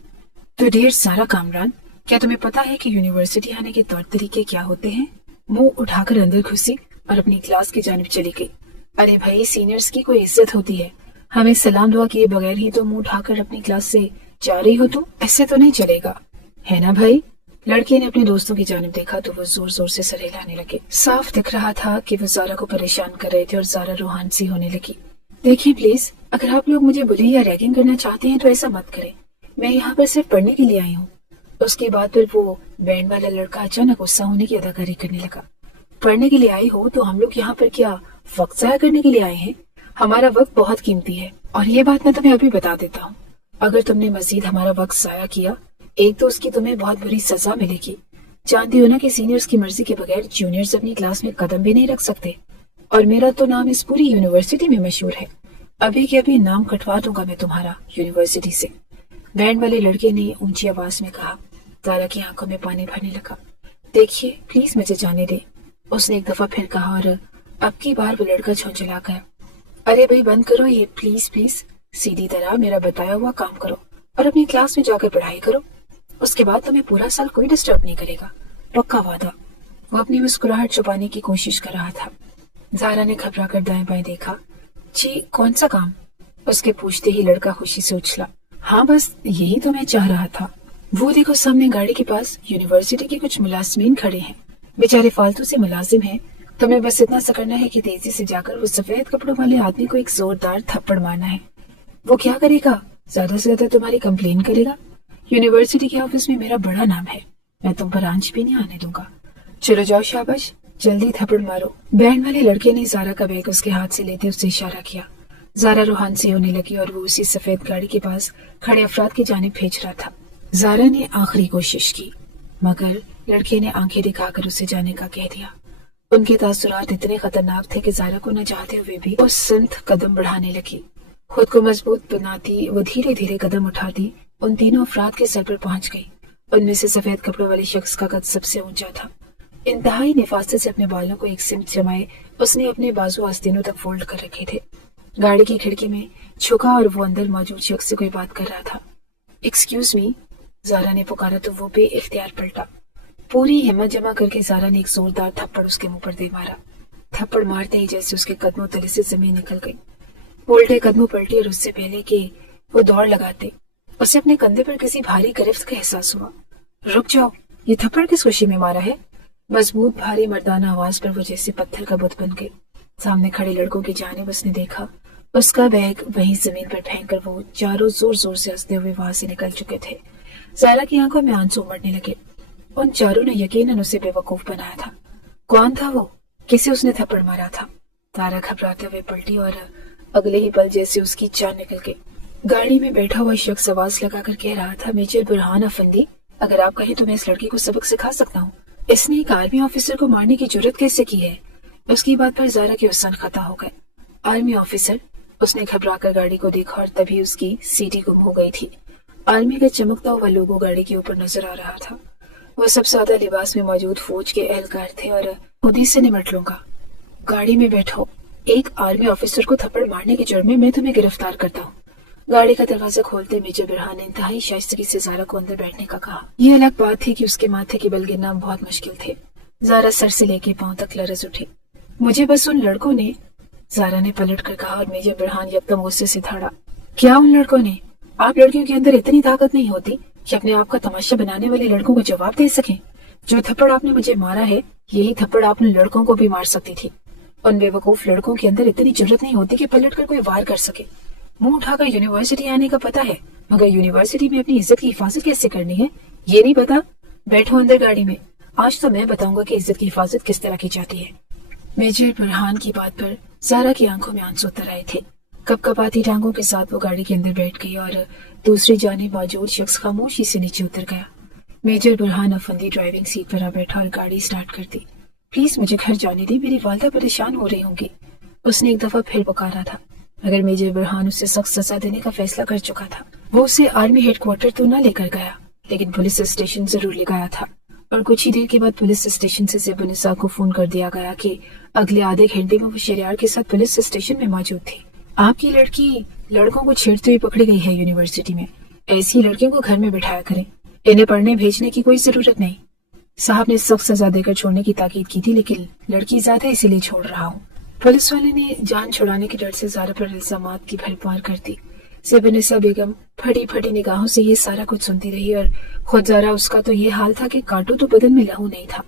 तो डियर ज़ारा कामरान, क्या तुम्हें पता है कि यूनिवर्सिटी आने के तौर तरीके क्या होते हैं? मुंह उठाकर अंदर घुसी और अपनी क्लास की जानिब चली गई। अरे भाई, सीनियर्स की कोई इज्जत होती है? हमें सलाम दुआ किए बगैर ही तो मुंह उठाकर अपनी क्लास से जा रही हो तुम? ऐसे तो नहीं चलेगा, है ना भाई? लड़के ने अपने दोस्तों की जानिब देखा तो वो जोर जोर से सर हिलाने लगे। साफ दिख रहा था कि वो ज़ारा को परेशान कर रहे थे और ज़ारा रूहान सी होने लगी। देखिए प्लीज, अगर आप लोग मुझे बुली या रैगिंग करना चाहते हैं तो ऐसा मत करें। मैं यहाँ पर सिर्फ पढ़ने के लिए आई हूँ। उसके बाद फिर वो बैंड वाला लड़का अचानक गुस्सा होने की अदाकारी करने लगा। पढ़ने के लिए आई हो तो हम लोग यहाँ पर क्या वक्त ज़ाया करने के लिए आए हैं? हमारा वक्त बहुत कीमती है और ये बात मैं तुम्हें अभी बता देता हूँ। अगर तुमने मजीद हमारा वक्त ज़ाया किया, एक तो उसकी तुम्हें बहुत बुरी सजा मिलेगी। जानती हो ना कि सीनियर्स की मर्जी के बगैर जूनियर्स अपनी क्लास में कदम भी नहीं रख सकते और मेरा तो नाम इस पूरी यूनिवर्सिटी में मशहूर है। अभी के अभी नाम कटवा दूंगा मैं तुम्हारा यूनिवर्सिटी से। बैंड वाले लड़के ने ऊंची आवाज में कहा। ज़ारा की आंखों में पानी भरने लगा। देखिए प्लीज मुझे जाने दे, उसने एक दफा फिर कहा और अब की बार वो लड़का झुंझला गया। अरे भाई बंद करो ये, प्लीज प्लीज, सीधी तरह मेरा बताया हुआ काम करो और अपनी क्लास में जाकर पढ़ाई करो। उसके बाद तुम्हें पूरा साल कोई डिस्टर्ब नहीं करेगा, पक्का वादा। वो अपनी मुस्कुराहट छुपाने की कोशिश कर रहा था। ज़ारा ने घबरा कर दाएं बाएं देखा। जी कौन सा काम? उसके पूछते ही लड़का खुशी से उछला। हाँ बस यही तो मैं चाह रहा था। वो देखो सामने गाड़ी के पास यूनिवर्सिटी के कुछ मुलाजिमीन खड़े हैं। बेचारे फालतू से मुलाजिम हैं। तुम्हें बस इतना सा करना है कि तेजी से जाकर वो सफेद कपड़ों वाले आदमी को एक जोरदार थप्पड़ मारना है। वो क्या करेगा? ज्यादा से ज्यादा तुम्हारी कंप्लेन करेगा। यूनिवर्सिटी के ऑफिस में मेरा बड़ा नाम है, मैं तुम पर आंच भी नहीं आने दूंगा। चलो जाओ, शाबाश, जल्दी थप्पड़ मारो। बैंड वाले लड़के ने ज़ारा का बैग उसके हाथ से लेते उससे इशारा किया। ज़ारा रूहान सी होने लगी और वो उसी सफेद गाड़ी के पास खड़े अफराद की जानिब भेज रहा था। ज़ारा ने आखिरी कोशिश की मगर लड़के ने आंखें दिखाकर उसे जाने का कह दिया। उनके तासुरात इतने खतरनाक थे कि ज़ारा को न चाहते हुए भी वो संत कदम बढ़ाने लगी। खुद को मजबूत बनाती वो धीरे धीरे कदम उठाती उन तीनों अफराद के सर पर पहुंच गई। उनमें से सफेद कपड़ों वाले शख्स का कद सबसे ऊंचा था। इंतहाई निफासत से अपने बालों को एक सिमत जमाए उसने अपने बाजू आस्तीनों तक फोल्ड कर रखे थे। गाड़ी की खिड़की में झुका और वो अंदर मौजूद शख्स से कोई बात कर रहा था। एक्सक्यूज मी, ज़ारा ने पुकारा तो वो बेइख्तियार पलटा। पूरी हिम्मत जमा करके ज़ारा ने एक जोरदार थप्पड़ उसके मुंह पर दे मारा। थप्पड़ मारते ही जैसे उसके कदमों तले से जमीन निकल गई। उल्टे कदमों पलटी और उससे पहले कि वो दौड़ लगाते उसे अपने कंधे पर किसी भारी गिरफ्त का एहसास हुआ। रुक जाओ, ये थप्पड़ किस खुशी में मारा है? मजबूत भारी मर्दाना आवाज पर वो जैसे पत्थर का बुत बन गई। सामने खड़े लड़कों की जानिब उसने देखा। उसका बैग वहीं जमीन पर फेंक कर वो चारों जोर जोर से हंसते हुए वहां से निकल चुके थे। ज़ारा की आंखों में आंसू उमड़ने लगे। उन चारों ने यकीनन उसे बेवकूफ बनाया था। कौन था वो? किसे उसने थप्पड़ मारा था? ज़ारा घबराते हुए पलटी और अगले ही पल जैसे उसकी जान निकल गई। गाड़ी में बैठा हुआ शख्स आवाज लगाकर कह रहा था, मेजर बुरहान अफंदी, अगर आप कहें तो मैं इस लड़की को सबक सिखा सकता हूँ। इसने एक आर्मी ऑफिसर को मारने की जुर्रत कैसे की है? उसकी बात पर ज़ारा के हुस्न खता हो गए। Army officer? उसने घबरा कर गाड़ी को देखा और तभी उसकी सीटी गुम हो गई थी। आर्मी का चमकता हुआ लोगो गाड़ी के ऊपर नजर आ रहा था। वो सब सादा लिबास में मौजूद फौज के एहलकार थे और खुद ही से निमट लूंगा। गाड़ी में बैठो, एक आर्मी ऑफिसर को थप्पड़ मारने के जुर्म में मैं तुम्हें गिरफ्तार करता हूँ। गाड़ी का दरवाजा खोलते मेजर बुरहान ने इंतहाई शाइस्तगी से ज़ारा को अंदर बैठने का कहा। यह अलग बात थी कि उसके माथे के बल गिरना बहुत मुश्किल थे। ज़ारा सर से लेके पांव तक लरज उठी। मुझे बस उन लड़कों ने, ज़ारा ने पलट कर कहा और मेजर बुरहान यकदम गुस्से से धड़ा। क्या उन लड़कों ने? आप लड़कियों के अंदर इतनी ताकत नहीं होती کہ اپنے آپ کا تماشا بنانے والے لڑکوں کو جواب دے سکیں؟ جو تھپڑ آپ نے مجھے مارا ہے یہی تھپڑ آپ نے لڑکوں کو بھی مار سکتی تھی۔ ان بے وقوف لڑکوں کے اندر اتنی جرت نہیں ہوتی کہ پلٹ کر کوئی وار کر سکے۔ منہ اٹھا کر یونیورسٹی آنے کا پتہ ہے، مگر یونیورسٹی میں اپنی عزت کی حفاظت کیسے کرنی ہے یہ نہیں پتا؟ بیٹھو اندر گاڑی میں، آج تو میں بتاؤں گا کہ عزت کی حفاظت کس طرح کی جاتی ہے۔ میجر برہان کی بات پر زارا کی آنکھوں میں آنسو اتر آئے تھے۔ کپ کپاتی ٹانگوں کے ساتھ وہ گاڑی کے اندر بیٹھ گئی اور دوسری جانب موجود شخص خاموشی سے نیچے اتر گیا۔ میجر برہان افندی ڈرائیونگ سیٹ پر آ بیٹھا اور گاڑی سٹارٹ کر دی۔ پلیز مجھے گھر جانے دی، میری والدہ پریشان ہو رہی ہوں گی، اس نے ایک دفعہ پھر پکارا تھا۔ مگر میجر برہان اسے سخت سزا دینے کا فیصلہ کر چکا تھا۔ وہ اسے آرمی ہیڈ کوارٹر تو نہ لے کر گیا لیکن پولیس اسٹیشن ضرور لے گیا تھا، اور کچھ ہی دیر کے بعد پولیس اسٹیشن سے زیب النساء کو فون کر دیا گیا کہ اگلے آدھے گھنٹے میں وہ شہریار کے ساتھ پولیس اسٹیشن میں موجود تھی۔ آپ کی لڑکی لڑکوں کو چھیڑتے ہوئے پکڑی گئی ہے یونیورسٹی میں، ایسی لڑکیوں کو گھر میں بٹھایا کریں، انہیں پڑھنے بھیجنے کی کوئی ضرورت نہیں۔ صاحب نے سخت سزا دے کر چھوڑنے کی تاکید کی تھی لیکن لڑکی زیادہ اسی لیے چھوڑ رہا ہوں۔ پولیس والے نے جان چھڑانے کے ڈر سے زارا پر الزامات کی بھرمار کر دی۔ زیب النساء بیگم پھٹی پھٹی نگاہوں سے یہ سارا کچھ سنتی رہی، اور خود زارا اس کا تو یہ حال تھا کہ کاٹو تو بدن میں لہو نہیں تھا۔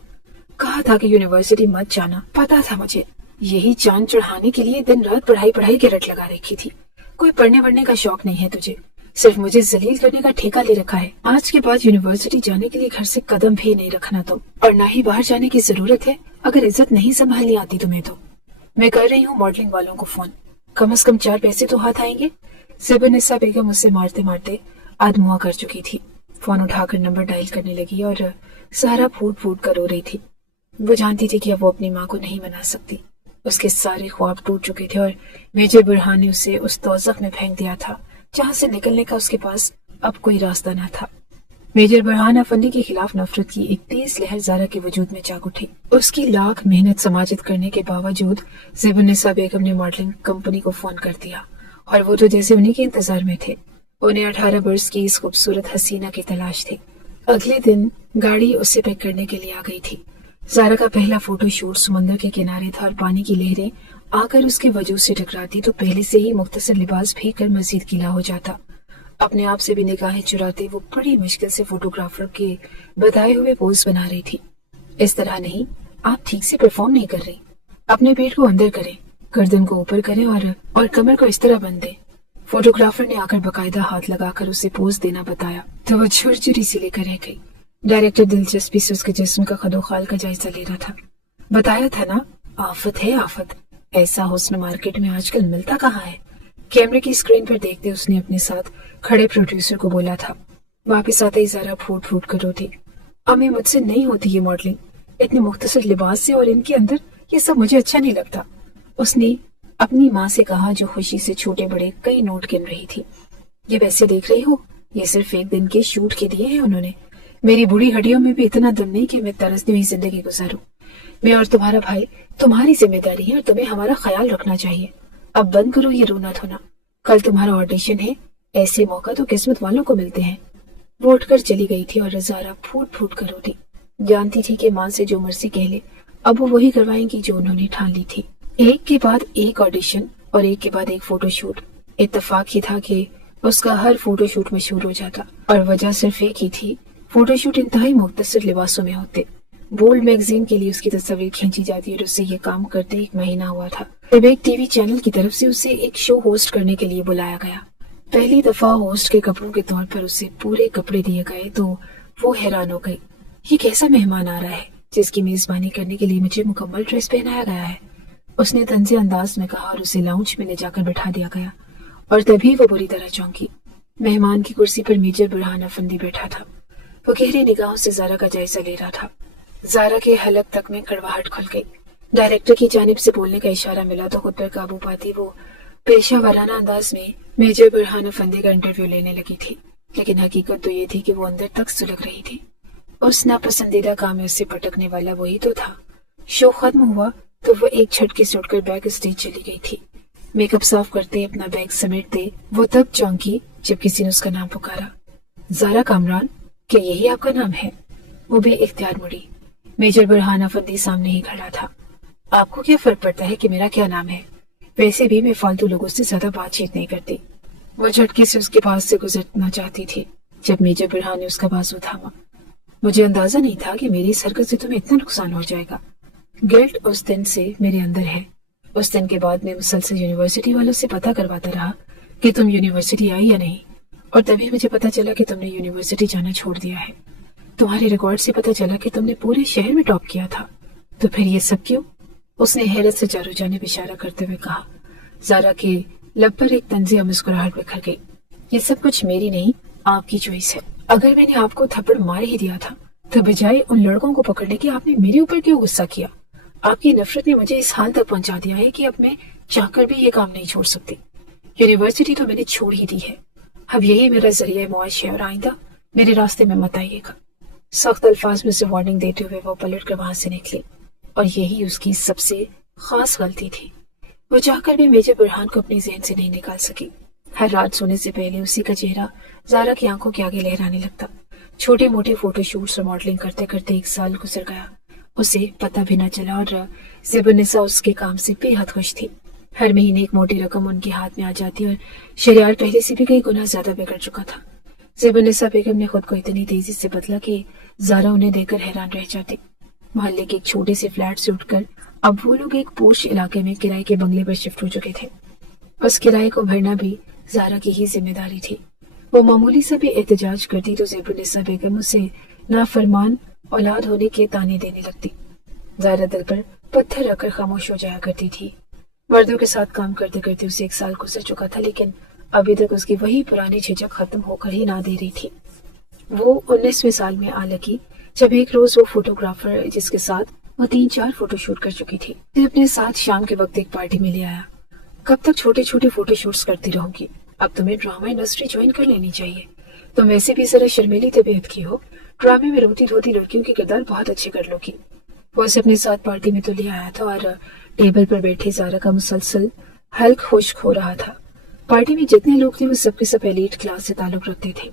کہا تھا کہ یونیورسٹی مت جانا، پتا تھا مجھے، یہی جان چڑھانے کے لیے دن رات پڑھائی کے رٹ لگا رکھی تھی۔ کوئی پڑھنے وڑھنے کا شوق نہیں ہے تجھے، صرف مجھے ذلیل کرنے کا ٹھیکہ لے رکھا ہے۔ آج کے بعد یونیورسٹی جانے کے لیے گھر سے قدم بھی نہیں رکھنا تم، اور نہ ہی باہر جانے کی ضرورت ہے اگر عزت نہیں سنبھالنی آتی تمہیں تو۔ میں کر رہی ہوں ماڈلنگ والوں کو فون، کم از کم 4 پیسے تو ہاتھ آئیں گے۔ زیب النساء بیگم اسے مارتے مارتے آدموا کر چکی تھی۔ فون اٹھا کر نمبر ڈائل کرنے لگی اور سہارا پھوٹ پھوٹ کر رو رہی تھی۔ وہ جانتی تھی کہ اب وہ اپنی ماں کو نہیں منا سکتی، اس کے سارے خواب ٹوٹ چکے تھے اور میجر برہان نے اسے اس دوزخ میں پھینک دیا تھا جہاں سے نکلنے کا اس کے پاس اب کوئی راستہ نہ تھا۔ میجر برہان افندی کے خلاف نفرت کی ایک تیز لہر زارا کے وجود میں جاگ اٹھی۔ اس کی لاکھ محنت سماجت کرنے کے باوجود زیب النساء بیگم نے ماڈلنگ کمپنی کو فون کر دیا، اور وہ تو جیسے انہی کے انتظار میں تھے۔ انہیں 18 برس کی اس خوبصورت حسینہ کی تلاش تھی۔ اگلے دن گاڑی اسے پک کرنے کے لیے آ گئی تھی۔ زارا کا پہلا فوٹو شوٹ سمندر کے کنارے تھا، اور پانی کی لہریں آ کر اس کے وجود سے ٹکراتی تو پہلے سے ہی مختصر لباس بھیگ کر مزید گیلا ہو جاتا۔ اپنے آپ سے بھی نگاہیں چراتے وہ بڑی مشکل سے فوٹوگرافر کے بتائے ہوئے پوز بنا رہی تھی۔ اس طرح نہیں، آپ ٹھیک سے پرفارم نہیں کر رہی، اپنے پیٹ کو اندر کریں، گردن کو اوپر کریں اور کمر کو اس طرح بند دیں۔ فوٹوگرافر نے آ کر باقاعدہ ہاتھ لگا کر اسے پوز دینا بتایا تو وہ جھرجھری سی لے کر رہ گئی۔ ڈائریکٹر دلچسپی سے اس کے جسم کا خد و خال کا جائزہ لے رہا تھا۔ بتایا تھا نا، آفت ہے آفت، ایسا حسن مارکیٹ میں آج کل ملتا کہاں ہے۔ کیمرے کی اسکرین پر دیکھتے اس نے اپنے ساتھ کھڑے پروڈیوسر کو بولا تھا۔ واپس آتے ہی زارا پھوٹ پھوٹ کر روتی۔ امی مجھ سے نہیں ہوتی یہ ماڈلنگ، اتنے مختصر لباس سے اور ان کے اندر یہ سب مجھے اچھا نہیں لگتا۔ اس نے اپنی ماں سے کہا جو خوشی سے چھوٹے بڑے کئی نوٹ گن رہی تھی۔ یہ پیسے دیکھ رہی ہو، یہ صرف ایک دن کے شوٹ کے دیے ہیں انہوں نے، میری بوڑھی ہڈیوں میں بھی اتنا دم نہیں کہ میں ترستی ہوئی زندگی گزاروں۔ میں اور تمہارا بھائی تمہاری ذمہ داری ہے اور تمہیں ہمارا خیال رکھنا چاہیے۔ اب بند کرو یہ رونا دھونا، کل تمہارا آڈیشن ہے، ایسے موقع تو قسمت والوں کو ملتے ہیں۔ وہ اٹھ کر چلی گئی تھی اور زارا پھوٹ پھوٹ کر روتی۔ جانتی تھی کہ ماں سے جو مرضی کہہ لے اب وہ وہی کروائیں گی جو انہوں نے ٹھان لی تھی۔ ایک کے بعد ایک آڈیشن اور ایک کے بعد ایک فوٹو شوٹ۔ اتفاق ہی تھا کہ اس کا ہر فوٹو شوٹ مشہور ہو جاتا، اور وجہ صرف ایک ہی تھی، فوٹو شوٹ انتہائی مختصر لباسوں میں ہوتے۔ بولڈ میگزین کے لیے اس کی تصویر کھینچی جاتی اور اس سے یہ کام کرتے 1 مہینہ ہوا تھا۔ جب ایک ٹی وی چینل کی طرف سے اسے ایک شو ہوسٹ کرنے کے لیے بلایا گیا، پہلی دفعہ ہوسٹ کے کپڑوں کے طور پر اسے پورے کپڑے دیے گئے تو وہ حیران ہو گئی۔ یہ کیسا مہمان آ رہا ہے جس کی میزبانی کرنے کے لیے مجھے مکمل ڈریس پہنایا گیا ہے، اس نے طنز انداز میں کہا، اور اسے لاؤنج میں لے جا کر بٹھا دیا گیا، اور تبھی وہ بری طرح چونکی۔ مہمان کی کرسی پر میجر برہان افندی بیٹھا تھا۔ وہ گہری نگاہوں سے زارا کا جائزہ لے رہا تھا۔ زارا کے حلق تک میں کڑواہٹ کھل گئی۔ ڈائریکٹر کی جانب سے بولنے کا اشارہ ملا تو خود پر قابو پاتی وہ پیشہ ورانہ انداز میں میجر برہان افندی کا انٹرویو لینے لگی تھی، لیکن حقیقت تو یہ تھی کہ وہ اندر تک سلگ رہی تھی۔ اس ناپسندیدہ کام میں اس سے پٹکنے والا وہی تو تھا۔ شو ختم ہوا تو وہ ایک جھٹکے سے اٹھ کر بیک اسٹیج چلی گئی تھی۔ میک اپ صاف کرتے اپنا بیگ سمیٹتے وہ تب چونکی جب کسی نے اس کا نام پکارا۔ زارا کامران، کیا یہی آپ کا نام ہے؟ وہ بے اختیار مڑی۔ میجر برہان افندی سامنے ہی کھڑا تھا۔ آپ کو کیا فرق پڑتا ہے کہ میرا کیا نام ہے؟ ویسے بھی میں فالتو لوگوں سے زیادہ بات چیت نہیں کرتی۔ وہ جھٹکے سے اس کے پاس سے گزرنا چاہتی تھی۔ जब मेजर बुरहान ने उसका बाजू थामा। मुझे अंदाजा नहीं था कि मेरी इस हरकत से तुम्हें इतना नुकसान हो जाएगा। गिल्ट उस दिन से मेरे अंदर है। उस दिन के बाद मैं मुसलसल यूनिवर्सिटी वालों से पता करवाता रहा कि तुम यूनिवर्सिटी आई या नहीं, और तभी मुझे पता चला कि तुमने यूनिवर्सिटी जाना छोड़ दिया है। तुम्हारे रिकॉर्ड से पता चला कि तुमने पूरे शहर में टॉप किया था। तो फिर ये सब क्यों? उसने हैरत से चारों जानिब इशारा करते हुए कहा। ज़ारा के लब पर एक तंजिया मुस्कुराहट बिखर गई। ये सब कुछ मेरी नहीं, आपकी चॉइस है। अगर मैंने आपको थप्पड़ मार ही दिया था तो बजाय उन लड़कों को पकड़ने के आपने मेरे ऊपर क्यों गुस्सा किया? आपकी नफरत ने मुझे इस हाल तक पहुंचा दिया है कि अब मैं चाहकर भी ये काम नहीं छोड़ सकती। यूनिवर्सिटी तो मैंने छोड़ ही दी है। अब यही मेरा जरिया मुआश है और आइंदा मेरे रास्ते में मत आइएगा। सख्त अल्फाज में से वार्निंग देते हुए वो पलट कर वहां से निकली, और यही उसकी सबसे खास गलती थी। वो चाहकर भी मेजर बुरहान को अपने जहन से नहीं निकाल सकी। हर रात सोने से पहले उसी का चेहरा ज़ारा की आंखों के आगे लहराने लगता। छोटे मोटे फोटोशूट्स और मॉडलिंग करते करते 1 साल गुजर गया। उसे पता भी न चला और ज़ेबुन्निसा उसके काम से बेहद खुश थी। हर महीने एक मोटी रकम उनके हाथ में आ जाती और शरियार पहले से भी कई गुना ज्यादा बिगड़ चुका था। ज़ेबुन्निसा बेगम ने खुद को इतनी तेजी से बदला कि ज़ारा उन्हें देखकर हैरान रह जाती। मोहल्ले के एक छोटे से फ्लैट से उठकर अब वो लोग एक पोश इलाके में किराए के बंगले पर शिफ्ट हो चुके थे। उस किराए को भरना भी ज़ारा की ही जिम्मेदारी थी। वो मामूली से भी एहतजाज करती तो ज़ेबुन्निसा बेगम उसे नाफरमान औलाद होने के ताने देने लगती। ज़ारा दिल पर पत्थर रखकर खामोश हो जाया करती थी। मर्दों के साथ काम करते करते उसे 1 साल गुजर चुका था, लेकिन अभी तक उसकी वही पुरानी झिझक खत्म होकर ही ना दे रही थी। वो 19वें साल में आ लगी जब एक रोज वो फोटोग्राफर जिसके साथ वो 3-4 फोटोशूट कर चुकी थी, उसे अपने साथ शाम के वक्त एक पार्टी में ले आया। कब तक छोटे छोटे फोटोशूट्स करती रहोगी? अब तुम्हें ड्रामा इंडस्ट्री ज्वाइन कर लेनी चाहिए। तुम वैसे भी जरा शर्मीली तबीयत की हो, ड्रामे में रोती धोती लड़कियों के किरदार बहुत अच्छे कर लोगी। वो उसे अपने साथ पार्टी में तो ले आया था और टेबल पर बैठी ज़ारा का मुसलसल हल्क खुश्क हो रहा था। पार्टी में जितने लोग थे वो सबके सब एलीट क्लास से ताल्लुक रखते थे।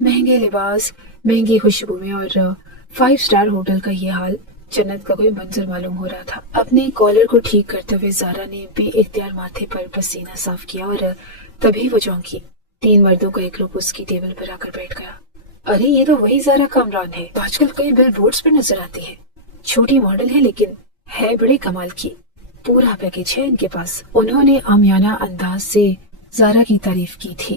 महंगे लिबास, महंगी खुशबुएं और 5 स्टार होटल का ये हाल जन्नत का कोई मंजर मालूम हो रहा था। अपने कॉलर को ठीक करते हुए ज़ारा ने बेइख्तियार माथे पर पसीना साफ किया और तभी वो चौंकी। 3 मर्दों का एक ग्रुप उसकी टेबल पर आकर बैठ गया। अरे ये तो वही ज़ारा कामरान है, तो आजकल कई बिल बोर्ड्स पर नजर आती है। छोटी मॉडल है लेकिन है बड़े कमाल की, पूरा पैकेज है इनके पास। उन्होंने आमियाना अंदाज से ज़ारा की तारीफ की थी।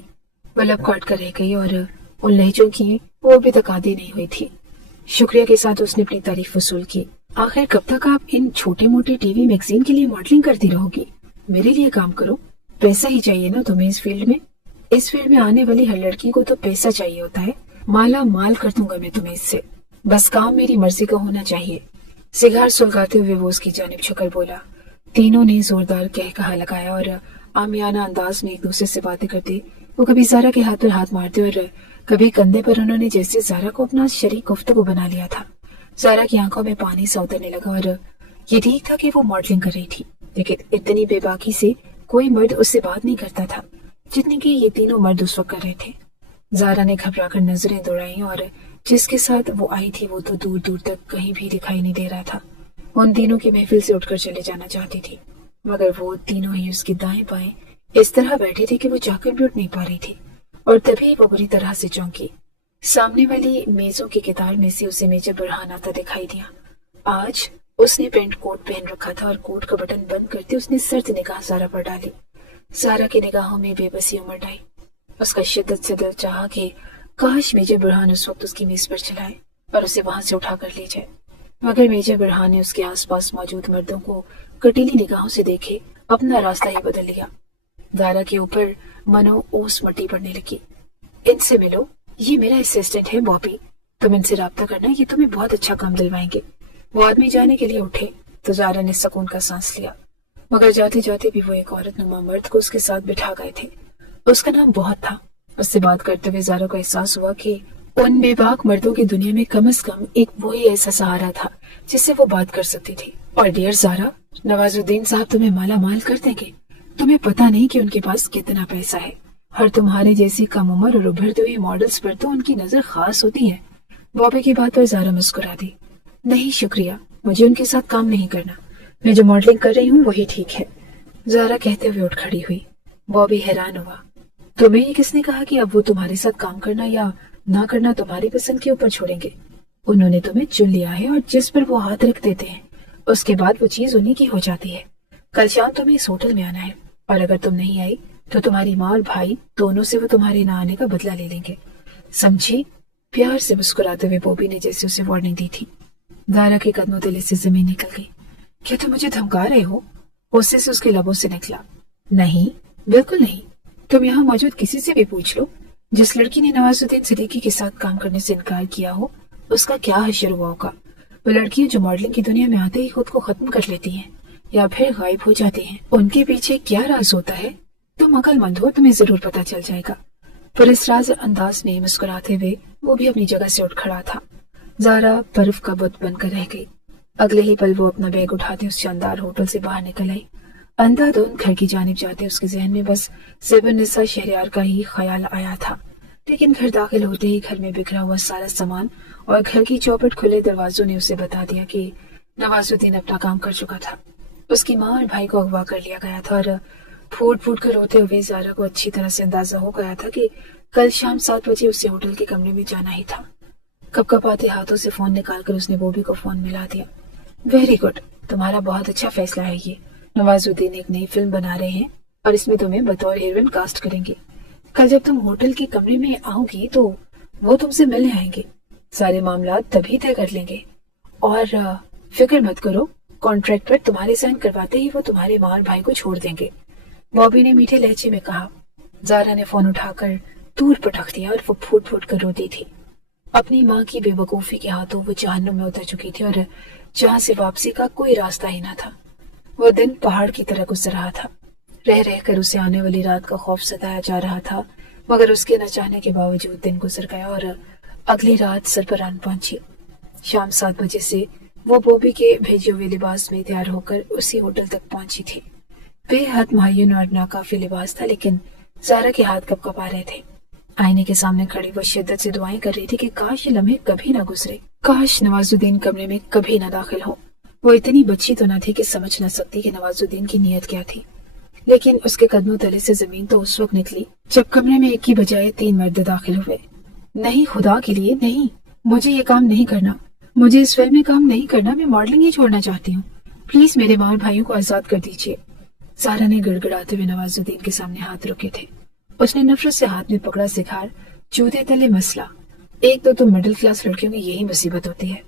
वो लब काट कर रह गई और उन लहजों की वो अभी तक आदी नहीं हुई थी। शुक्रिया के साथ उसने अपनी तारीफ वसूल की। आखिर कब तक आप इन छोटे मोटे टीवी मैगजीन के लिए मॉडलिंग करती रहोगी? मेरे लिए काम करो, पैसा ही चाहिए ना तुम्हें इस फील्ड में। इस फील्ड में आने वाली हर लड़की को तो पैसा चाहिए होता है। माला माल कर दूंगा मैं तुम्हें इससे, बस काम मेरी मर्जी का होना चाहिए। सिगार सुलगाते हुए वो उसकी जानिब झुककर बोला। तीनों ने जोरदार कहकहा लगाया और आमियाना अंदाज में एक दूसरे से बातें करते वो कभी ज़ारा के हाथ पर हाथ मारते और कभी कंधे पर उन्होंने जैसे ज़ारा को अपना शरीक गुफ्तगू बना लिया था। ज़ारा की आंखों में पानी सा उतरने लगा और ये ठीक था कि वो मॉडलिंग कर रही थी, लेकिन इतनी बेबाकी से कोई मर्द उससे बात नहीं करता था जितनी कि ये तीनों मर्द उस वक्त कर रहे थे। ज़ारा ने घबराकर नजरें दौड़ाई और जिसके साथ वो आई थी वो तो दूर दूर तक कहीं भी दिखाई नहीं दे रहा था। उन तीनों की महफिल से उठकर चले जाना चाहती थी, मगर वो तीनों ही उसके दाएं बाएं इस तरह बैठी थी कि वो जाकर भी उठ नहीं पा रही थी। और तभी वो बुरी तरह से चौंकी। सामने वाली मेजों की कतार में से उसे मेजर बुरहान आता दिखाई दिया। आज उसने पेंट कोट पहन रखा था और कोट का बटन बंद करते उसने सर्द निगाह ज़ारा पर डाली। ज़ारा की निगाहों में बेबसी उमड़ आई। उसका शिद्दत से दिल चाहा कि काश मेजर बुरहान उस वक्त उसकी मेज पर चलाए और उसे वहां से उठा कर ले जाए, मगर मेजर बुरहान ने उसके आसपास मौजूद मर्दों को कटीली निगाहों से देखे अपना रास्ता ही बदल लिया। ज़ारा के ऊपर मनो ओस मट्टी पड़ने लगी। इनसे मिलो, ये मेरा असिस्टेंट है बॉबी, तुम इनसे राब्ता करना, ये तुम्हें बहुत अच्छा काम दिलवाएंगे। वो आदमी जाने के लिए उठे तो ज़ारा ने सुकून का सांस लिया, मगर जाते जाते भी वो एक औरत नुमा मर्द को उसके साथ बिठा गए थे। उसका नाम बहुत था। उससे बात करते हुए ज़ारा को एहसास हुआ कि उन बेबाक मर्दों की दुनिया में कम से कम एक वही ऐसा सहारा था जिससे वो बात कर सकती थी। और डियर ज़ारा, नवाजुद्दीन साहब तुम्हें माला माल कर देंगे। तुम्हें पता नहीं कि उनके पास कितना पैसा है। हर तुम्हारे जैसी कम उम्र और उभरते हुए मॉडल्स पर तो उनकी नजर खास होती है। बॉबी की बात पर ज़ारा मुस्कुरा दी। नहीं शुक्रिया, मुझे उनके साथ काम नहीं करना, मैं जो मॉडलिंग कर रही हूँ वही ठीक है, ज़ारा कहते हुए उठ खड़ी हुई। बॉबी हैरान हुआ। तुम्हें ये किसने कहा कि अब वो तुम्हारे साथ काम करना या ना करना तुम्हारी पसंद के ऊपर छोड़ेंगे। उन्होंने तुम्हें चुन लिया है और जिस पर वो हाथ रख देते हैं उसके बाद वो चीज उन्हीं की हो जाती है। कल शाम तुम्हें इस होटल में आना है और अगर तुम नहीं आई तो तुम्हारी माँ और भाई दोनों से वो तुम्हारे ना आने का बदला ले लेंगे, समझी? प्यार से मुस्कुराते हुए बॉबी ने जैसे उसे वार्निंग दी थी। जारा के कदमों तले से जमीन निकल गई। क्या तुम मुझे धमका रहे हो? गुस्से से उसके लबों से निकला। नहीं, बिल्कुल नहीं। तुम यहाँ मौजूद किसी से भी पूछ लो, जिस लड़की ने नवाजुद्दीन सिद्दीकी के साथ काम करने से इनकार किया हो उसका क्या हश्र हुआ होगा। वो लड़कियां जो मॉडलिंग की दुनिया में आते ही खुद को खत्म कर लेती हैं या फिर गायब हो जाती हैं, उनके पीछे क्या राज होता है? तुम अक्लमंद हो, तुम्हें जरूर पता चल जाएगा। पुरस्राज अंदाज में मुस्कुराते हुए वो भी अपनी जगह से उठ खड़ा था। जारा बर्फ का बुत बनकर रह गई। अगले ही पल वो अपना बैग उठाते उस शानदार होटल से बाहर निकल आई। अंधाधुंध घर की जानिब जाते उसके जहन में बस ज़ेबुन्निसा शहरयार का ही ख्याल आया था, लेकिन घर दाखिल होते ही घर में बिखरा हुआ सारा सामान और घर की चौपट खुले दरवाजों ने उसे बता दिया कि नवाजुद्दीन अपना काम कर चुका था। उसकी माँ और भाई को अगवा कर लिया गया था और फूट फूट कर रोते हुए जारा को अच्छी तरह से अंदाजा हो गया था कि कल शाम 7 बजे उसे होटल के कमरे में जाना ही था। कपकपाते हाथों से फोन निकालकर उसने बॉबी को फोन मिला दिया। वेरी गुड, तुम्हारा बहुत अच्छा फैसला है ये। नवाजुद्दीन एक नई फिल्म बना रहे हैं और इसमें तुम्हें बतौर हीरोइन कास्ट करेंगे। कल जब तुम होटल के कमरे में आओगी तो वो तुमसे मिलने आएंगे। सारे मामला तभी तय कर लेंगे और फिक्र मत करो, कॉन्ट्रैक्ट पर तुम्हारे साइन करवाते ही वो तुम्हारे माँ और भाई को छोड़ देंगे, बॉबी ने मीठे लहजे में कहा। जारा ने फोन उठाकर दूर पटक दिया और वो फूट फूट कर रोती थी। अपनी माँ की बेवकूफी के हाथों वो जहन्नुम में उतर चुकी थी और जहाँ से वापसी का कोई रास्ता ही ना था। वो दिन पहाड़ की तरह गुजर रहा था। रह रहकर उसे आने वाली रात का खौफ सताया जा रहा था, मगर उसके न चाहने के बावजूद दिन गुजर गया और अगली रात सर पर आन पहुंची। शाम 7 बजे से वो बॉबी के भेजे हुए लिबास में तैयार होकर उसी होटल तक पहुंची थी। बेहद मुहय्यन और नाकाफी लिबास था, लेकिन जारा के हाथ कपकपा रहे थे। आईने के सामने खड़ी वो शिद्दत से दुआएं कर रही थी कि काश ये लम्हे कभी ना गुजरे, काश नवाजुद्दीन कमरे में कभी ना दाखिल हो। वो इतनी बच्ची तो न थी कि समझ न सकती कि नवाजुद्दीन की नीयत क्या थी, लेकिन उसके कदमों तले से जमीन तो उस वक्त निकली जब कमरे में एक की बजाय 3 मर्द दाखिल हुए। नहीं, खुदा के लिए नहीं, मुझे ये काम नहीं करना, मुझे इस फिल्म में काम नहीं करना, मैं मॉडलिंग ही छोड़ना चाहती हूँ। प्लीज मेरे माँ और भाइयों को आजाद कर दीजिए। सारा ने गिड़गिड़ाते हुए नवाजुद्दीन के सामने हाथ रखे थे। उसने नफरत से हाथ में पकड़ा सिखार जूते तले मसला। एक तो तुम मिडिल क्लास लड़कियों की यही मुसीबत होती है,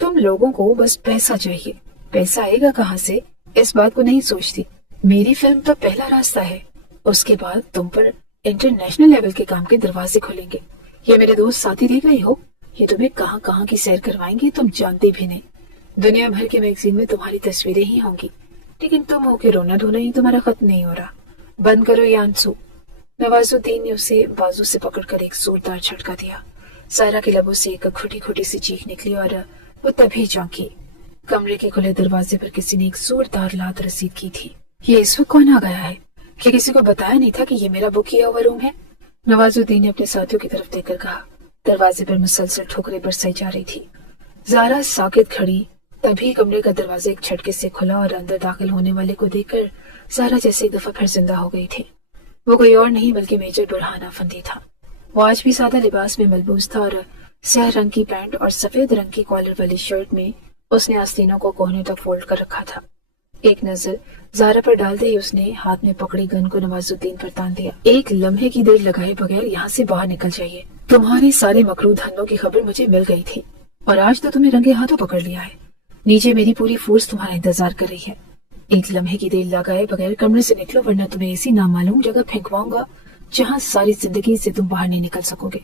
तुम लोगों को बस पैसा चाहिए। पैसा आएगा कहाँ से, इस बात को नहीं सोचती। मेरी फिल्म तो पहला रास्ता है, उसके बाद तुम पर इंटरनेशनल लेवल के काम के दरवाजे खुलेंगे। ये मेरे दोस्त साथी देख रही हो, ये तुम्हें कहाँ कहाँ की सैर करवाएंगे तुम जानते भी नहीं। दुनिया भर के मैगजीन में तुम्हारी तस्वीरें ही होंगी, लेकिन तुम हो के रोना धोना ही तुम्हारा खत्म नहीं हो रहा। बंद करो ये आंसू। नवाजुद्दीन ने उसे बाजू से पकड़कर एक जोरदार झटका दिया। सारा के लबों से एक घुटी घुटी सी चीख निकली और वो तभी चौंकी। कमरे के खुले दरवाजे पर किसी ने एक जोरदार लात रसीद की थी। ये इस वक्त कौन आ गया है? क्या किसी को बताया नहीं था कि ये मेरा बुक किया हुआ रूम है? नवाजुद्दीन ने अपने साथियों की तरफ देखकर कहा। दरवाजे पर मुसलसल ठोकरें बरसाई जा रही थी। जारा साकित खड़ी, तभी कमरे का दरवाजा एक झटके से खुला और अंदर दाखिल होने वाले को देखकर जारा जैसे एक दफा फिर जिंदा हो गई थी। वो कोई और नहीं बल्कि मेजर बुरहान अफंदी था। वो आज भी सादा लिबास में मलबूस था और स्याह रंग की पैंट और सफेद रंग की कॉलर वाली शर्ट में उसने आस्तीनों को कोहने तक फोल्ड कर रखा था। एक नजर जारा पर डालते ही उसने हाथ में पकड़ी गन को नवाजुद्दीन पर तान दिया। एक लम्हे की देर लगाए बगैर यहाँ से बाहर निकल जाइए। तुम्हारे सारे मकरू धंधों की खबर मुझे मिल गई थी और आज तो तुम्हें रंगे हाथों पकड़ लिया है। नीचे मेरी पूरी फोर्स तुम्हारा इंतजार कर रही है। एक लम्हे की देर लगाए बगैर कमरे से निकलो, वरना तुम्हें ऐसी नामालूम जगह फेंकवाऊंगा जहाँ सारी जिंदगी से तुम बाहर नहीं निकल सकोगे।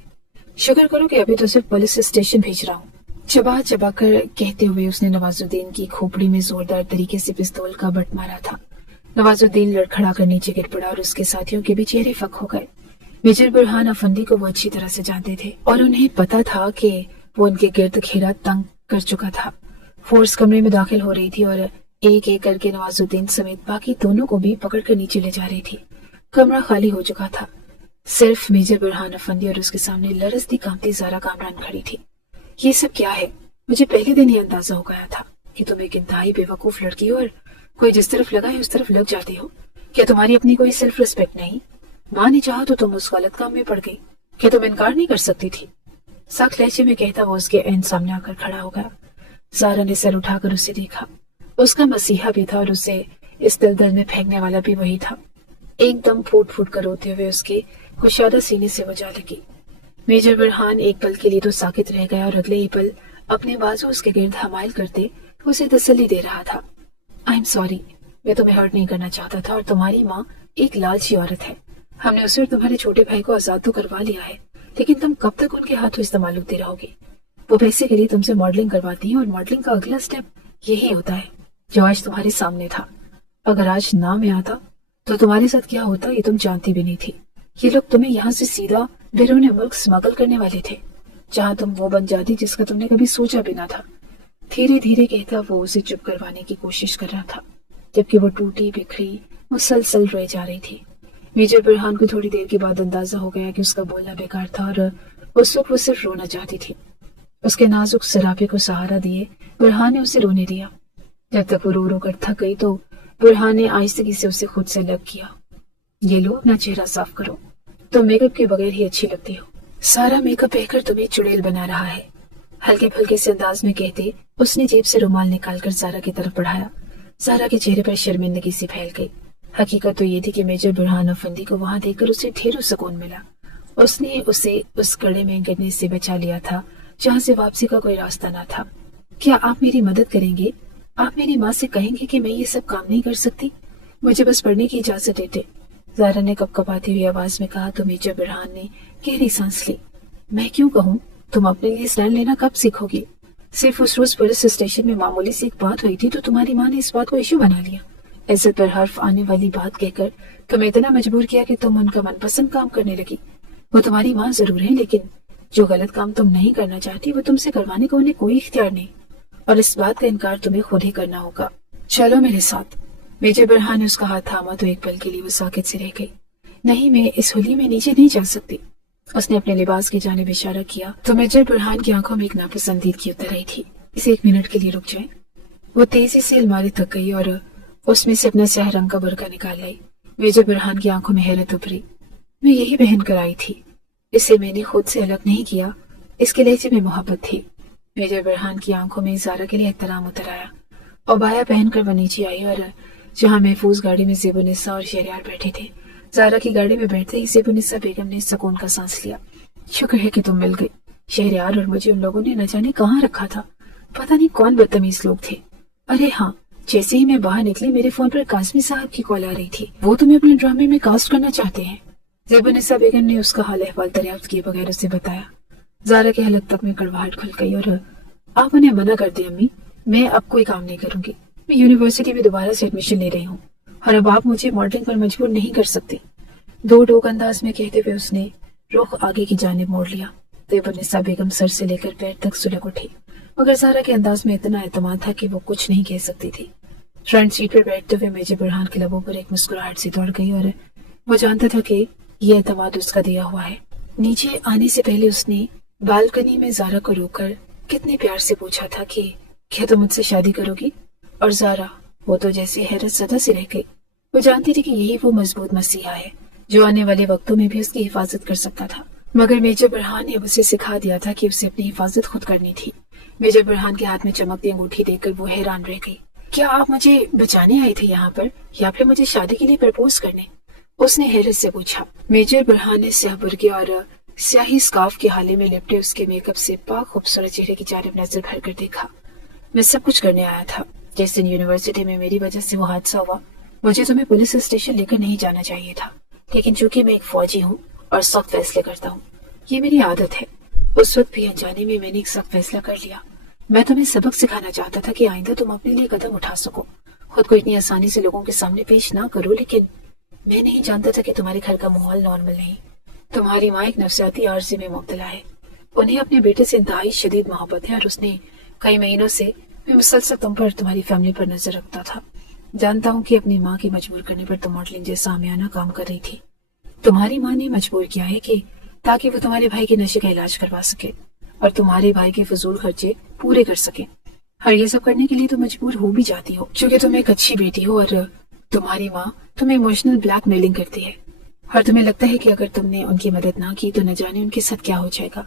शुक्र करो कि अभी तो सिर्फ पुलिस स्टेशन भेज रहा हूँ। चबा चबा कर कहते हुए उसने नवाजुद्दीन की खोपड़ी में जोरदार तरीके से पिस्तौल का बट मारा था। नवाजुद्दीन लड़खड़ा कर नीचे गिर पड़ा और उसके साथियों के भी चेहरे फक हो गए। मेजर बुरहान अफंदी को वो अच्छी तरह से जानते थे और उन्हें पता था कि वो उनके गिर्द घेरा तंग कर चुका था। फोर्स कमरे में दाखिल हो रही थी और एक एक करके नवाजुद्दीन समेत बाकी दोनों को भी पकड़कर नीचे ले जा रही थी। कमरा खाली हो चुका था। सिर्फ मेजर बुरहान अफंदी और उसके सामने लरजती कांपती जारा कामरान खड़ी थी। ये सब क्या है? मुझे पहले दिन ही अंदाजा हो गया था कि तुम एक इंतहाई बेवकूफ लड़की हो और कोई जिस तरफ लगा है उस तरफ लग जाती हो। क्या तुम्हारी अपनी कोई सेल्फ रिस्पेक्ट नहीं? माँ ने चाहा तो तुम उस गलत काम में पड़ गई। क्या तुम इनकार नहीं कर सकती थी? सख्त लहजे में कहता वो उसके ऐन सामने आकर खड़ा हो गया। ज़ारा ने सर उठाकर उसे देखा। उसका मसीहा भी था और उसे इस दलदल में फेंकने वाला भी वही था। एकदम फूट फूट कर रोते हुए उसके कुशादा सीने से वो जा लगी। मेजर बुरहान एक पल के लिए तो साकित रह गया और अगले ही पल अपने बाजू उसके गिर्द हमायल करते उसे तसल्ली दे रहा था। आई एम सॉरी, मैं तुम्हें हर्ट नहीं करना चाहता था और तुम्हारी माँ एक लालची औरत है। हमने उसे और तुम्हारे छोटे भाई को आजाद तो करवा लिया है, लेकिन तुम कब तक उनके हाथों इस्तेमाल होते रहोगे? वो पैसे के लिए तुमसे मॉडलिंग करवाती है और मॉडलिंग का अगला स्टेप यही होता है जो आज तुम्हारे सामने था। अगर आज ना मैं आता तो तुम्हारे साथ क्या होता ये तुम जानती भी नहीं थी। ये लोग तुम्हें यहाँ से सीधा बैरून मुल्क स्मगल करने वाले थे, जहाँ तुम वो बन जाती जिसका तुमने कभी सोचा भी ना था। धीरे धीरे कहता वो उसे चुप करवाने की कोशिश कर रहा था, जबकि वो टूटी बिखरी मुसलसल रोए जा रही थी। मेजर बुरहान को थोड़ी देर के बाद अंदाजा हो गया कि उसका बोलना बेकार था और उस वक्त वो सिर्फ रोना चाहती थी। उसके नाजुक सरापे को सहारा दिए बुरहान ने उसे रोने दिया। जब तक वो रो रो कर थक गई तो बुरहान ने आहिस्ते से उसे खुद से अलग किया। ये लो, अपना चेहरा साफ करो, तुम मेकअप के बगैर ही अच्छी लगती हो। सारा मेकअप बहकर तुम्हें चुड़ैल बना रहा है, हल्के फुल्के से अंदाज में कहते उसने जेब से रुमाल निकालकर ज़ारा की तरफ बढ़ाया। ज़ारा के चेहरे पर शर्मिंदगी सी फैल गई। हकीकत तो ये थी कि मेजर बुरहान अफंदी को वहां देखकर उसे ढेरों सुकून मिला। उसने उसे उस कड़े में गिरने से बचा लिया था जहाँ से वापसी का कोई रास्ता ना था। क्या आप मेरी मदद करेंगे? आप मेरी माँ से कहेंगे कि मैं ये सब काम नहीं कर सकती? मुझे बस पढ़ने की इजाजत देते। ज़ारा ने कपकपाती हुई आवाज में कहा तो मेजर बुरहान ने गहरी सांस ली। मैं क्यों कहूँ? तुम अपने लिए स्टैंड लेना कब सीखोगी? सिर्फ उस रोज पुलिस स्टेशन में मामूली सी एक बात हुई थी तो तुम्हारी माँ ने इस बात को इशू बना लिया। इज्जत पर हर्फ आने वाली बात कहकर तुम्हें इतना मजबूर किया कि तुम उनका मनपसंद काम करने लगी। वो तुम्हारी माँ जरूर है, लेकिन जो गलत काम तुम नहीं करना चाहती वो तुमसे करवाने का उन्हें कोई इख्तियार नहीं, और इस बात का इनकार तुम्हें खुद ही करना होगा। चलो मेरे साथ। मेजर बुरहान ने उसका हाथ थामा तो एक पल के लिए वो साकित से रह गई। नहीं, मैं इस होली में नीचे नहीं जा सकती। उसने अपने लिबास की जानिब इशारा किया तो मेजर बुरहान की आंखों में एक नापसंदीदगी उतर रही थी। इसे एक मिनट के लिए रुक जाए। वो तेजी से अलमारी तक गई और उसमें से अपना स्याह रंग का बुर्का निकाल लाई। मेजर बुरहान की आंखों में हैरत उभरी। मैं यही पहन कर आई थी, इसे मैंने खुद से अलग नहीं किया। इसके लहजे में मोहब्बत थी। मेजर बुरहान की आंखों में ज़ारा के लिए एहतराम उतर आया और बाया पहनकर वो नीचे आई और जहाँ महफूज गाड़ी में ज़ेबुनिसा और शहरयार बैठे थे, ज़ारा की गाड़ी में बैठते ही ज़ेबुनिसा बेगम ने सुकून का सांस लिया। शुक्र है कि तुम मिल गई। शहरयार और मुझे उन लोगों ने न जाने कहाँ रखा था। पता नहीं कौन बदतमीज लोग थे। अरे हाँ, जैसे ही मैं बाहर निकली मेरे फोन पर कासमी साहब की कॉल आ रही थी। वो तुम्हें अपने ड्रामे में कास्ट करना चाहते हैं। ज़ेबुनिसा बेगम ने उसका हाल अहवाल दरियाफ्त किए बगैर उसे बताया। ज़ारा के हलक तक में कड़वाहट खुल गई और आप उन्हें मना कर दिया। अम्मी, मैं अब कोई काम नहीं करूंगी। मैं यूनिवर्सिटी में दोबारा से एडमिशन ले रही हूँ और अब आप मुझे मॉडलिंग पर मजबूर नहीं कर सकती। दो टोक अंदाज में कहते हुए उसने रुख आगे की जानिब मोड़ लिया। ज़ेबुनिसा बेगम सर से लेकर पैर तक सुलग उठी, मगर ज़ारा के अंदाज में इतना एतमाद था कि वो कुछ नहीं कह सकती थी। फ्रंट सीट पर बैठते हुए मेजर बुरहान के लबों पर एक मुस्कुराहट सी दौड़ गई और वो जानता था कि ये एतमाद उसका दिया हुआ है। नीचे आने से पहले उसने बालकनी में ज़ारा को रोककर कितने प्यार से पूछा था कि क्या तुम मुझसे शादी करोगी? और ज़ारा, वो तो जैसे हैरत ज़दा से रह गई। वो जानती थी कि यही वो मजबूत मसीहा है जो आने वाले वक्तों में भी उसकी हिफाजत कर सकता था, मगर मेजर बुरहान ने उसे सिखा दिया था कि उसे अपनी हिफाजत खुद करनी थी। मेजर बुरहान के हाथ में चमकती अंगूठी देखकर वो हैरान रह गई। क्या आप मुझे बचाने आई थे यहाँ पर, या फिर मुझे शादी के लिए प्रपोज करने? उसने हैरत से पूछा। मेजर बुरहान ने स्याह बुर्के और स्याही स्कार्फ के हाले में लिपटे उसके मेकअप से पाक खूबसूरत चेहरे की जानिब नजर भर कर देखा। मैं सब कुछ करने आया था। जिस दिन यूनिवर्सिटी में मेरी वजह से वो हादसा हुआ, मुझे तुम्हें पुलिस स्टेशन लेकर नहीं जाना चाहिए था, लेकिन चूंकि मैं एक फौजी हूँ और सख्त फैसले करता हूँ, ये मेरी आदत है। उस वक्त भी अनजाने में मैंने एक सख्त फैसला कर लिया। मैं तुम्हें सबक सिखाना चाहता था कि आइंदा तुम अपने लिए कदम उठा सको, खुद को इतनी आसानी से लोगों के सामने पेश ना करो। लेकिन मैं नहीं जानता था कि तुम्हारे घर का माहौल नॉर्मल नहीं। तुम्हारी माँ एक नफसियाती आर्जी में मुब्तला है। उन्हें अपने बेटे से इंतहाई शदीद मोहब्बत है और उसने कई महीनों से मैं मुसलसल तुम पर, तुम्हारी फैमिली पर नजर रखता था। जानता हूँ कि अपनी माँ की मजबूर करने पर तुम मॉडलिंग जैसा आमियाना काम कर रही थी। तुम्हारी माँ ने मजबूर किया है कि ताकि वो तुम्हारे भाई के नशे का इलाज करवा सके और तुम्हारे भाई के फजूल खर्चे पूरे कर सके। और ये सब करने के लिए तो मजबूर हो भी जाती हो, क्योंकि तुम एक अच्छी बेटी हो और तुम्हारी माँ तुम्हें इमोशनल ब्लैकमेलिंग करती है और तुम्हें लगता है कि अगर तुमने उनकी मदद ना की तो न जाने उनके साथ क्या हो जाएगा।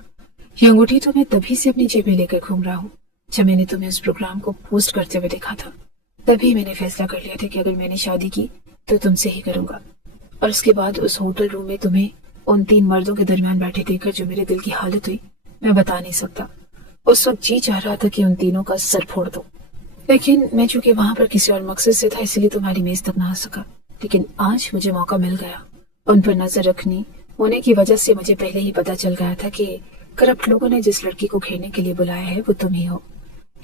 ये अंगूठी तो मैं तभी से अपनी जेब में लेकर घूम रहा हूँ जब मैंने तुम्हें उस प्रोग्राम को पोस्ट करते हुए देखा था। तभी मैंने फैसला कर लिया था कि अगर मैंने शादी की तो तुमसे ही करूंगा। और उसके बाद उस होटल रूम में तुम्हें उन 3 मर्दों के दरमियान बैठे देखकर जो मेरे दिल की हालत हुई मैं बता नहीं सकता। उस वक्त जी चाह रहा था कि उन तीनों का सर फोड़ दो, लेकिन मैं चूंकि वहां पर किसी और मकसद से था इसलिए तुम्हारी मेज तक ना आ सका। लेकिन आज मुझे मौका मिल गया। उन पर नजर रखनी होने की वजह से मुझे पहले ही पता चल गया था कि करप्ट लोगों ने जिस लड़की को घेरने के लिए बुलाया है वो तुम ही हो।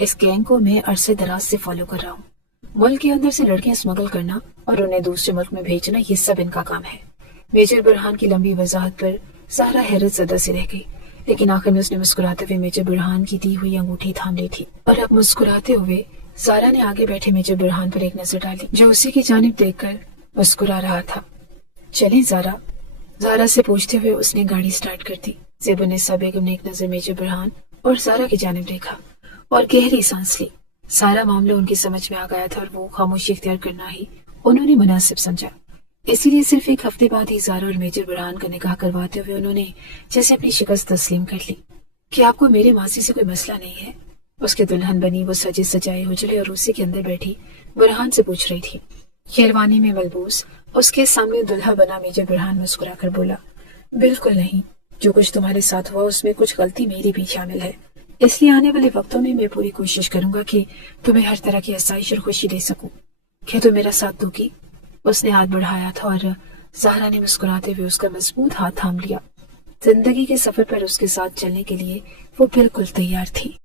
इस गैंग को मैं अरसे दराज से फॉलो कर रहा हूँ। मुल्क के अंदर से लड़कियां स्मगल करना और उन्हें दूसरे मुल्क में भेजना ये सब इनका काम है। मेजर बुरहान की लंबी वजाहत पर सारा हैरत ज़दा से रह गई, लेकिन आखिर में उसने मुस्कुराते हुए मेजर बुरहान की दी हुई अंगूठी थाम ली थी। और अब मुस्कुराते हुए ज़ारा ने आगे बैठे मेजर बुरहान पर एक नजर डाली जो उसी की जानिब देखकर मुस्कुरा रहा था। चलें ज़ारा, ज़ारा से पूछते हुए उसने गाड़ी स्टार्ट कर दी। ज़ेबुन्निसा बेगम ने एक नजर मेजर बुरहान और ज़ारा की जानिब देखा और गहरी सांस ली। सारा मामला उनकी समझ में आ गया था और वो खामोशी इख्तियार करना ही उन्होंने मुनासिब समझा। इसीलिए सिर्फ एक हफ्ते बाद ही ज़ारा और मेजर बुरहान का निकाह करवाते हुए उन्होंने जैसे अपनी शिकस्त तस्लीम कर ली। कि आपको मेरे मासी से कोई मसला नहीं है? उसके दुल्हन बनी वो सजे सजाए हुजले और उसी के अंदर बैठी बुरहान से पूछ रही थी। शेरवानी में मलबूस उसके सामने दुल्हा बना मेजर बुरहान मुस्कुरा कर बोला, बिल्कुल नहीं। जो कुछ तुम्हारे साथ हुआ उसमें कुछ गलती मेरी भी शामिल है, इसलिए आने वाले वक्तों में मैं पूरी कोशिश करूंगा कि तुम्हें हर तरह की आसाइश और खुशी दे सकूं। क्या तुम मेरा साथ दोगी? उसने हाथ बढ़ाया था और ज़ाहरा ने मुस्कुराते हुए उसका मजबूत हाथ थाम लिया। जिंदगी के सफर पर उसके साथ चलने के लिए वो बिल्कुल तैयार थी।